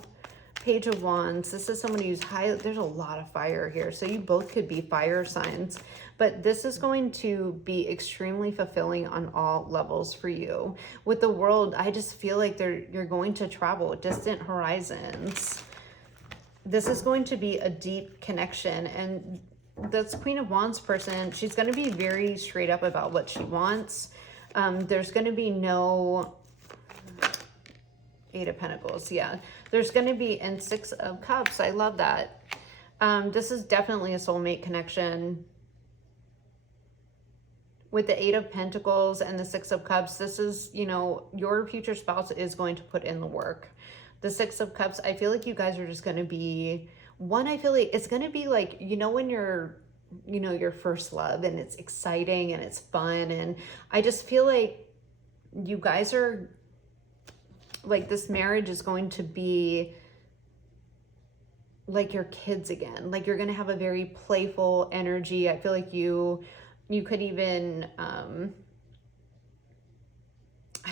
Page of Wands. This is somebody who's high. There's a lot of fire here. So you both could be fire signs. But this is going to be extremely fulfilling on all levels for you. With the World, I just feel like you're going to travel distant horizons. This is going to be a deep connection. And this Queen of Wands person, she's going to be very straight up about what she wants. There's going to be no... Eight of Pentacles, yeah. There's going to be... And Six of Cups, I love that. This is definitely a soulmate connection. With the Eight of Pentacles and the Six of Cups, this is, you know, your future spouse is going to put in the work. The Six of Cups, I feel like you guys are just going to be... One, I feel like it's going to be like, you know, when you're... you know, your first love and it's exciting and it's fun, and I just feel like you guys are like, this marriage is going to be like your kids again. Like, you're going to have a very playful energy. I feel like you could even I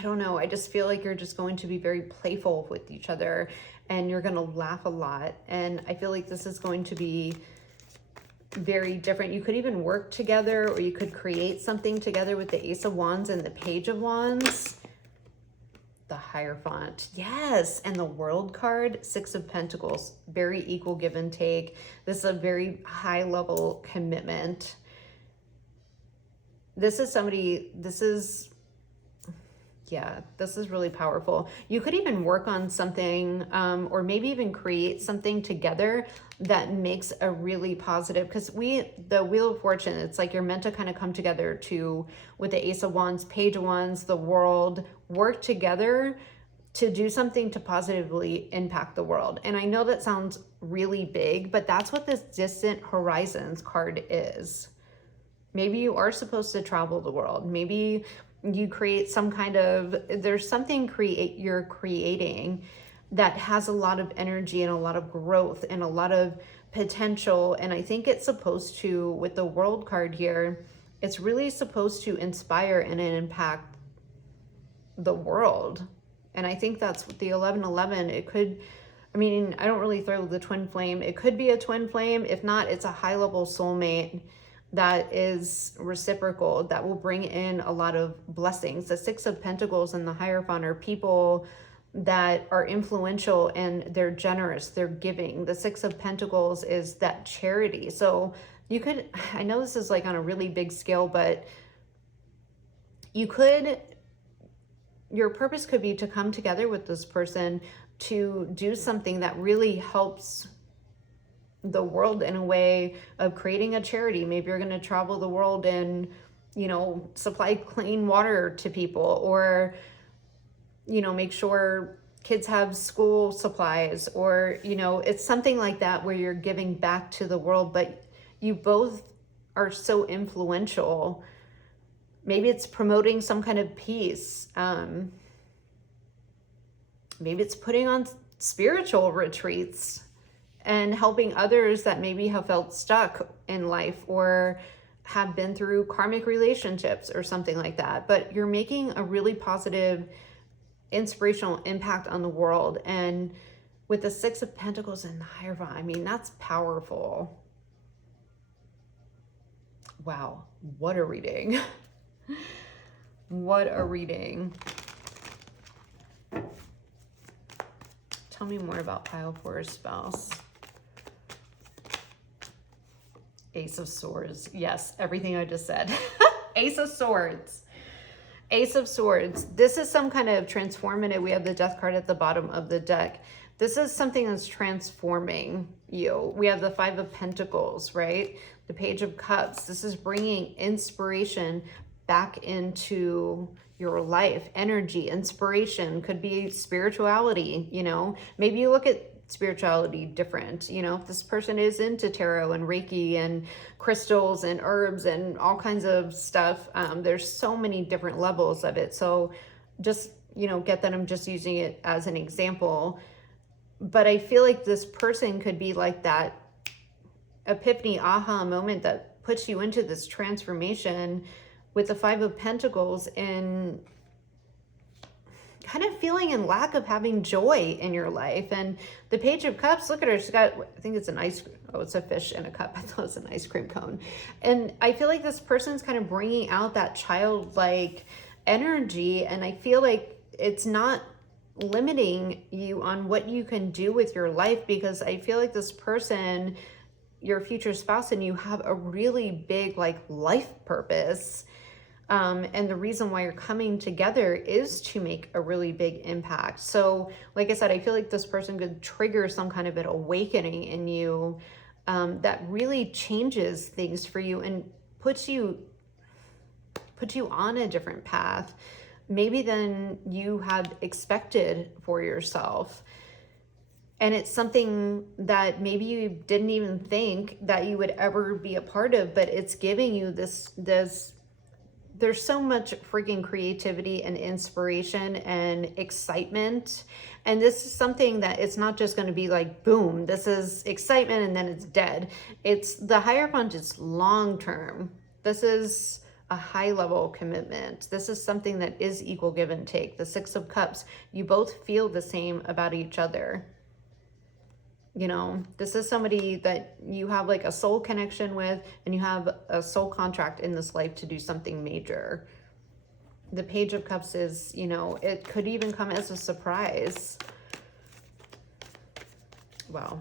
don't know, I just feel like you're just going to be very playful with each other, and you're going to laugh a lot. And I feel like this is going to be very different. You could even work together, or you could create something together with the Ace of Wands and the Page of Wands. The Hierophant, yes, and the World card, Six of Pentacles, very equal give and take. This is a very high level commitment. This is somebody, this is really powerful. You could even work on something, or maybe even create something together that makes a really positive, because the Wheel of Fortune, it's like you're meant to kind of come together with the Ace of Wands, Page of Wands, the World, work together to do something to positively impact the world. And I know that sounds really big, but that's what this distant horizons card is. Maybe you are supposed to travel the world. Maybe you create some kind of, there's something you're creating that has a lot of energy and a lot of growth and a lot of potential. And I think it's supposed to, with the world card here, it's really supposed to inspire and impact the world. And I think that's the 1111. It could, I mean, I don't really throw the twin flame. It could be a twin flame. If not, it's a high level soulmate that is reciprocal, that will bring in a lot of blessings. The Six of Pentacles and the Hierophant are people that are influential and they're generous, they're giving. The Six of Pentacles is that charity. So you could, I know this is like on a really big scale, but you could, your purpose could be to come together with this person to do something that really helps the world in a way of creating a charity. Maybe you're going to travel the world and, you know, supply clean water to people, or, you know, make sure kids have school supplies, or, you know, it's something like that where you're giving back to the world, but you both are so influential. Maybe it's promoting some kind of peace. Maybe it's putting on spiritual retreats and helping others that maybe have felt stuck in life or have been through karmic relationships or something like that. But you're making a really positive, inspirational impact on the world. And with the Six of Pentacles and the Hierophant, I mean, that's powerful. Wow, what a reading. What a reading. Tell me more about pile 4's spouse. Ace of Swords. Yes, everything I just said. Ace of Swords. Ace of Swords. This is some kind of transformative. We have the Death card at the bottom of the deck. This is something that's transforming you. We have the Five of Pentacles, right? The Page of Cups. This is bringing inspiration back into your life. Energy, inspiration, could be spirituality, you know. Maybe you look at spirituality different, you know, if this person is into tarot and Reiki and crystals and herbs and all kinds of stuff. There's so many different levels of it. So just, you know, get that I'm just using it as an example. But I feel like this person could be like that epiphany, aha moment that puts you into this transformation with the Five of Pentacles and kind of feeling in lack of having joy in your life. And the Page of Cups, look at her, she's got, I think it's an ice, oh, it's a fish in a cup. I thought it was an ice cream cone. And I feel like this person's kind of bringing out that childlike energy. And I feel like it's not limiting you on what you can do with your life, because I feel like this person, your future spouse, and you have a really big like life purpose. And the reason why you're coming together is to make a really big impact. So like I said, I feel like this person could trigger some kind of an awakening in you that really changes things for you and puts you on a different path, maybe than you had expected for yourself. And it's something that maybe you didn't even think that you would ever be a part of, but it's giving you this there's so much freaking creativity and inspiration and excitement. And this is something that it's not just going to be like, boom, this is excitement and then it's dead. It's the Hierophant is long-term. This is a high level commitment. This is something that is equal give and take. The Six of Cups, you both feel the same about each other. You know, this is somebody that you have like a soul connection with, and you have a soul contract in this life to do something major. The Page of Cups is, you know, it could even come as a surprise. Wow.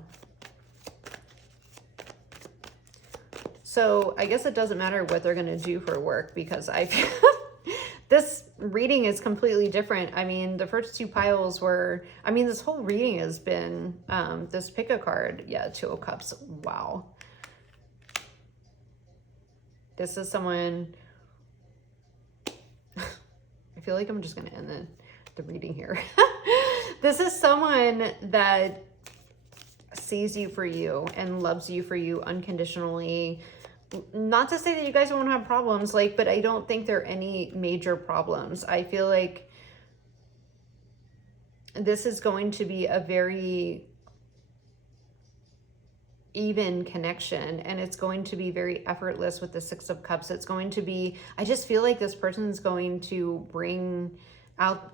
So I guess it doesn't matter what they're going to do for work, because I feel this reading is completely different. I mean, the first two piles were, I mean, this whole reading has been, this pick a card. Yeah, Two of Cups. Wow. This is someone, I feel like I'm just going to end the reading here. This is someone that sees you for you and loves you for you unconditionally. Not to say that you guys won't have problems, like, but I don't think there are any major problems. I feel like this is going to be a very even connection, and it's going to be very effortless with the Six of Cups. It's going to be, I just feel like this person's going to bring out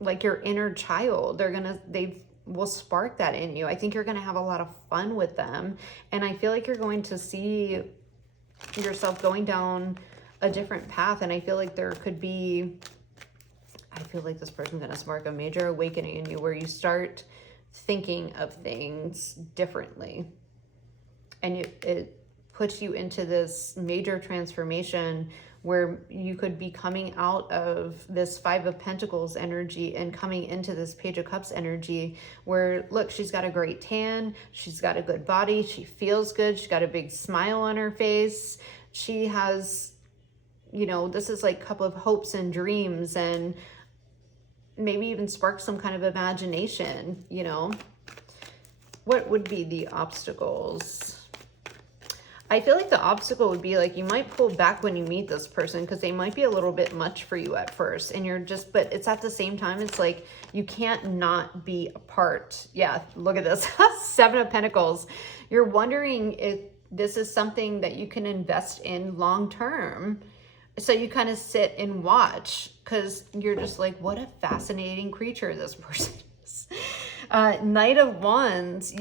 like your inner child. They will spark that in you. I think you're going to have a lot of fun with them, and I feel like you're going to see yourself going down a different path. And I feel like there could be, I feel like this person's going to spark a major awakening in you where you start thinking of things differently, and it puts you into this major transformation where you could be coming out of this Five of Pentacles energy and coming into this Page of Cups energy where, look, she's got a great tan, she's got a good body, she feels good, she's got a big smile on her face, she has, you know, this is like cup of hopes and dreams, and maybe even spark some kind of imagination, you know. What would be the obstacles? I feel like the obstacle would be like you might pull back when you meet this person because they might be a little bit much for you at first, and you're just, but it's at the same time, it's like you can't not be apart. Yeah, look at this. Seven of Pentacles. You're wondering if this is something that you can invest in long term. So you kind of sit and watch because you're just like, what a fascinating creature this person is. Knight of Wands,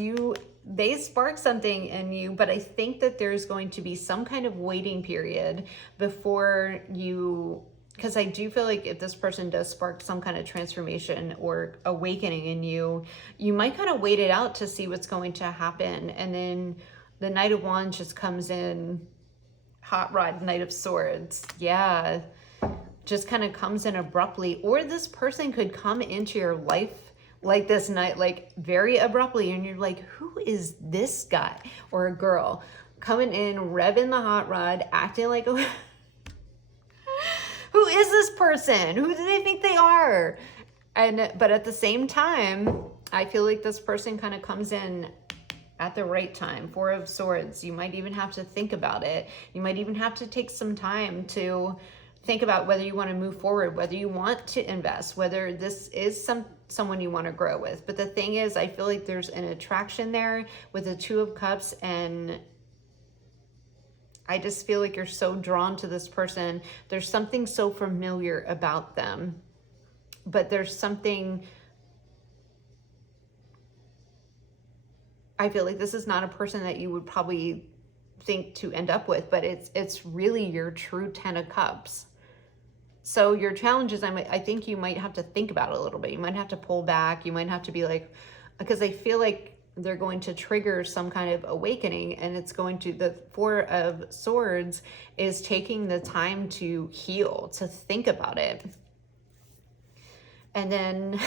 they spark something in you, but I think that there's going to be some kind of waiting period before you, because I do feel like if this person does spark some kind of transformation or awakening in you, you might kind of wait it out to see what's going to happen. And then the Knight of Wands just comes in, hot rod, Knight of Swords. Yeah, just kind of comes in abruptly, or this person could come into your life like this night, like very abruptly, and you're like, who is this guy or a girl coming in, revving the hot rod, acting like a who is this person? Who do they think they are? But at the same time, I feel like this person kind of comes in at the right time. Four of Swords. You might even have to think about it. You might even have to take some time to think about whether you want to move forward, whether you want to invest, whether this is someone you want to grow with. But the thing is, I feel like there's an attraction there with the Two of Cups, and I just feel like you're so drawn to this person. There's something so familiar about them, but there's something, I feel like this is not a person that you would probably think to end up with, but it's really your true Ten of Cups. So your challenges, I think you might have to think about it a little bit. You might have to pull back. You might have to be like, because I feel like they're going to trigger some kind of awakening, and it's going to, the Four of Swords is taking the time to heal, to think about it. And then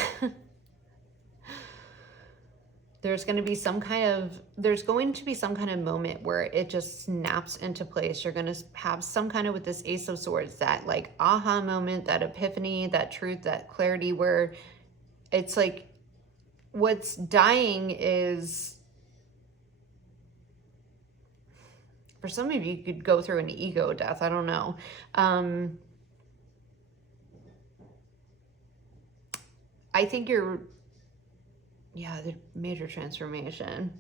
there's going to be some kind of moment where it just snaps into place. You're going to have some kind of, with this Ace of Swords, that like aha moment, that epiphany, that truth, that clarity, where it's like what's dying is, for some of you, you could go through an ego death. I don't know. I think the major transformation.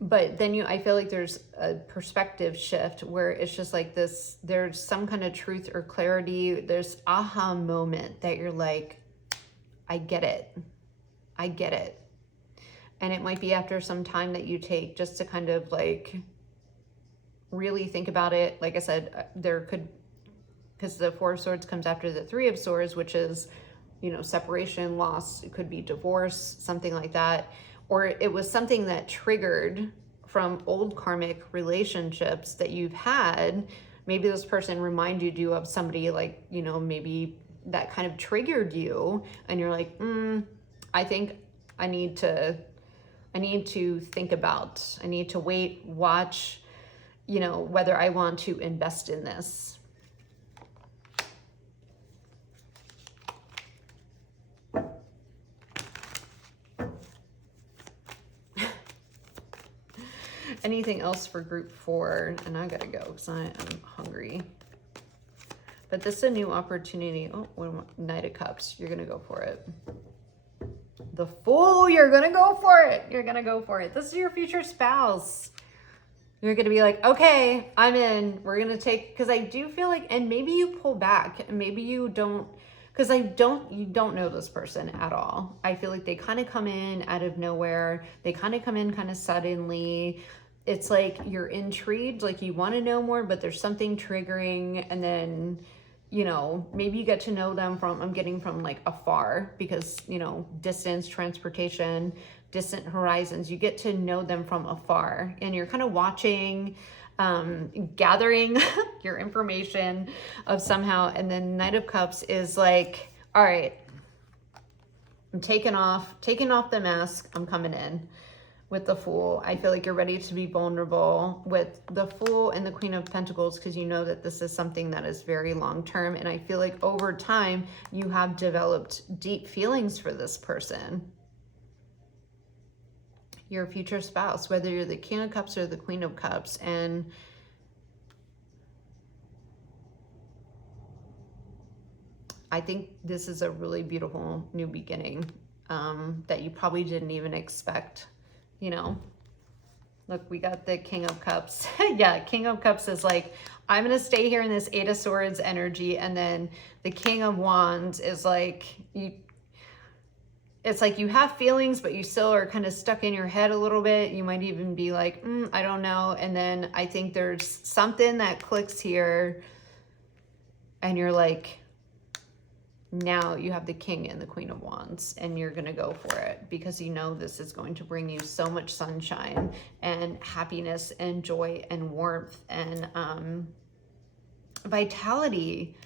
But then I feel like there's a perspective shift where it's just like this, there's some kind of truth or clarity. There's aha moment that you're like, I get it. I get it. And it might be after some time that you take just to kind of like really think about it. Like I said, there could, because the Four of Swords comes after the Three of Swords, which is, you know, separation, loss. It could be divorce, something like that. Or it was something that triggered from old karmic relationships that you've had. Maybe this person reminded you of somebody, like, you know, maybe that kind of triggered you, and you're like, I think I need to think about, I need to wait, watch, you know, whether I want to invest in this. anything else for group 4? And I gotta go because I am hungry. But this is a new opportunity. Oh, Knight of Cups. You're gonna go for it. The Fool. You're gonna go for it. You're gonna go for it. This is your future spouse. You're gonna be like, okay, I'm in. We're gonna take, because I do feel like, and maybe you pull back, and maybe you don't, because you don't know this person at all. I feel like they kind of come in out of nowhere. They kind of come in kind of suddenly. It's like you're intrigued, like you want to know more, but there's something triggering, and then, you know, maybe you get to know them from, I'm getting from like afar, because, you know, distance, transportation, distant horizons, you get to know them from afar, and you're kind of watching, gathering your information of somehow. And then Knight of Cups is like, all right, I'm taking off the mask. I'm coming in. With the Fool, I feel like you're ready to be vulnerable with the Fool and the Queen of Pentacles, because you know that this is something that is very long-term. And I feel like over time, you have developed deep feelings for this person. Your future spouse, whether you're the King of Cups or the Queen of Cups. And I think this is a really beautiful new beginning that you probably didn't even expect. You know, look, we got the King of Cups. Yeah, King of Cups is like, I'm going to stay here in this 8 of Swords energy. And then the King of Wands is like, it's like you have feelings, but you still are kind of stuck in your head a little bit. You might even be like, I don't know. And then I think there's something that clicks here. And you're like, now you have the King and the Queen of Wands, and you're going to go for it because you know this is going to bring you so much sunshine and happiness and joy and warmth and vitality.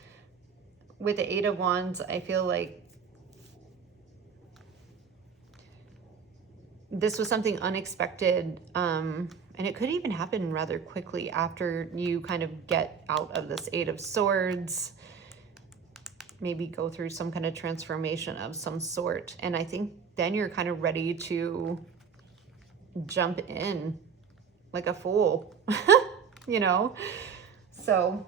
With the 8 of Wands, I feel like this was something unexpected, and it could even happen rather quickly after you kind of get out of this 8 of Swords. Maybe go through some kind of transformation of some sort. And I think then you're kind of ready to jump in like a fool, you know? So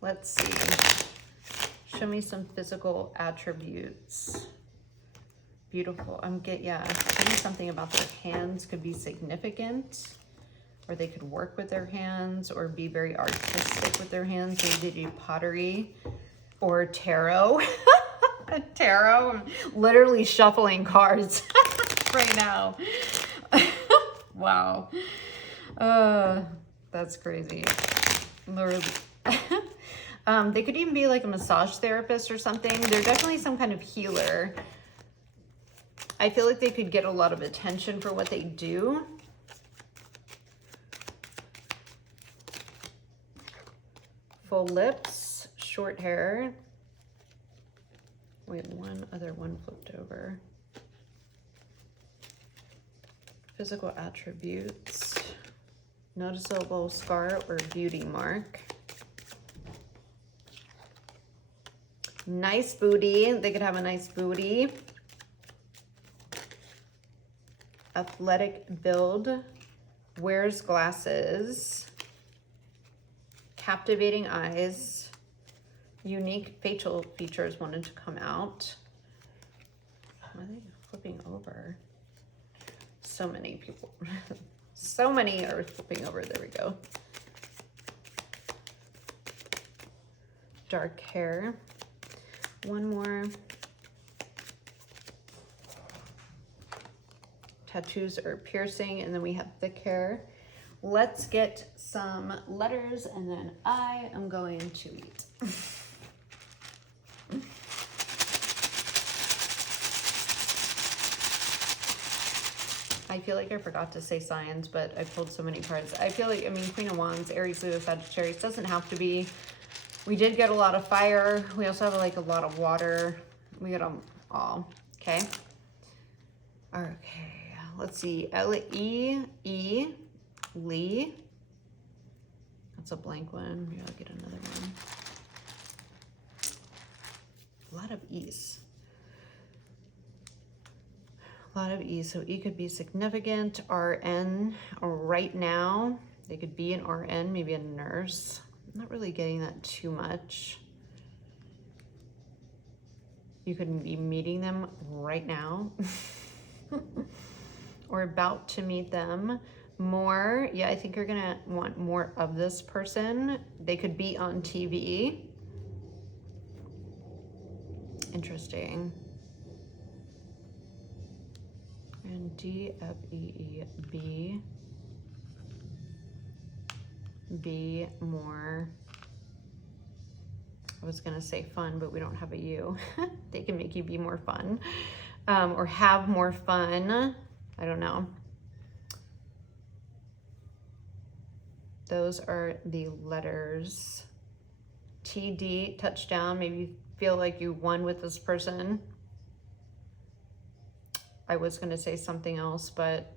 let's see. Show me some physical attributes. Beautiful. yeah, maybe something about their hands could be significant, or they could work with their hands or be very artistic with their hands. Maybe they do pottery or tarot. Tarot. I'm literally shuffling cards right now. Wow. That's crazy. Literally. They could even be like a massage therapist or something. They're definitely some kind of healer. I feel like they could get a lot of attention for what they do. Full lips, short hair. We have one other one flipped over. Physical attributes. Noticeable scar or beauty mark. Nice booty. They could have a nice booty. Athletic build, wears glasses, captivating eyes, unique facial features wanted to come out. Why are they flipping over? So many people. So many are flipping over. There we go. Dark hair. One more. Tattoos or piercing, and then we have thick hair. Let's get some letters, and then I am going to eat. I feel like I forgot to say signs, but I pulled so many cards. I feel like, I mean, Queen of Wands, Aries, Leo, Sagittarius, doesn't have to be. We did get a lot of fire. We also have like a lot of water. We got them all, okay? Okay. Let's see, L-E-E, Lee. That's a blank one. Maybe I'll get another one. A lot of E's. A lot of E's. So E could be significant, RN, or right now. They could be an RN, maybe a nurse. I'm not really getting that too much. You could be meeting them right now or about to meet them more. Yeah, I think you're gonna want more of this person. They could be on TV. Interesting. And D, F, E, E, B. Be more, I was gonna say fun, but we don't have a U. They can make you be more fun, or have more fun. I don't know. Those are the letters. TD, touchdown, maybe you feel like you won with this person. I was gonna say something else, but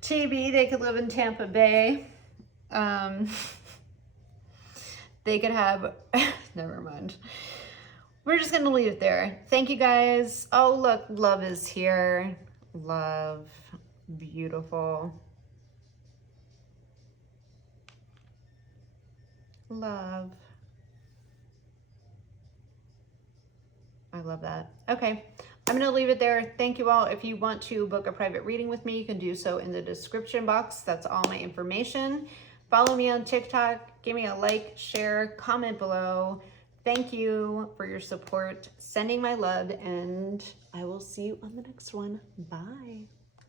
TB, they could live in Tampa Bay. They could have, never mind. We're just gonna leave it there. Thank you guys. Oh, look, love is here. Love, beautiful. Love. I love that. Okay, I'm gonna leave it there. Thank you all. If you want to book a private reading with me, you can do so in the description box. That's all my information. Follow me on TikTok. Give me a like, share, comment below. Thank you for your support. Sending my love, and I will see you on the next one. Bye.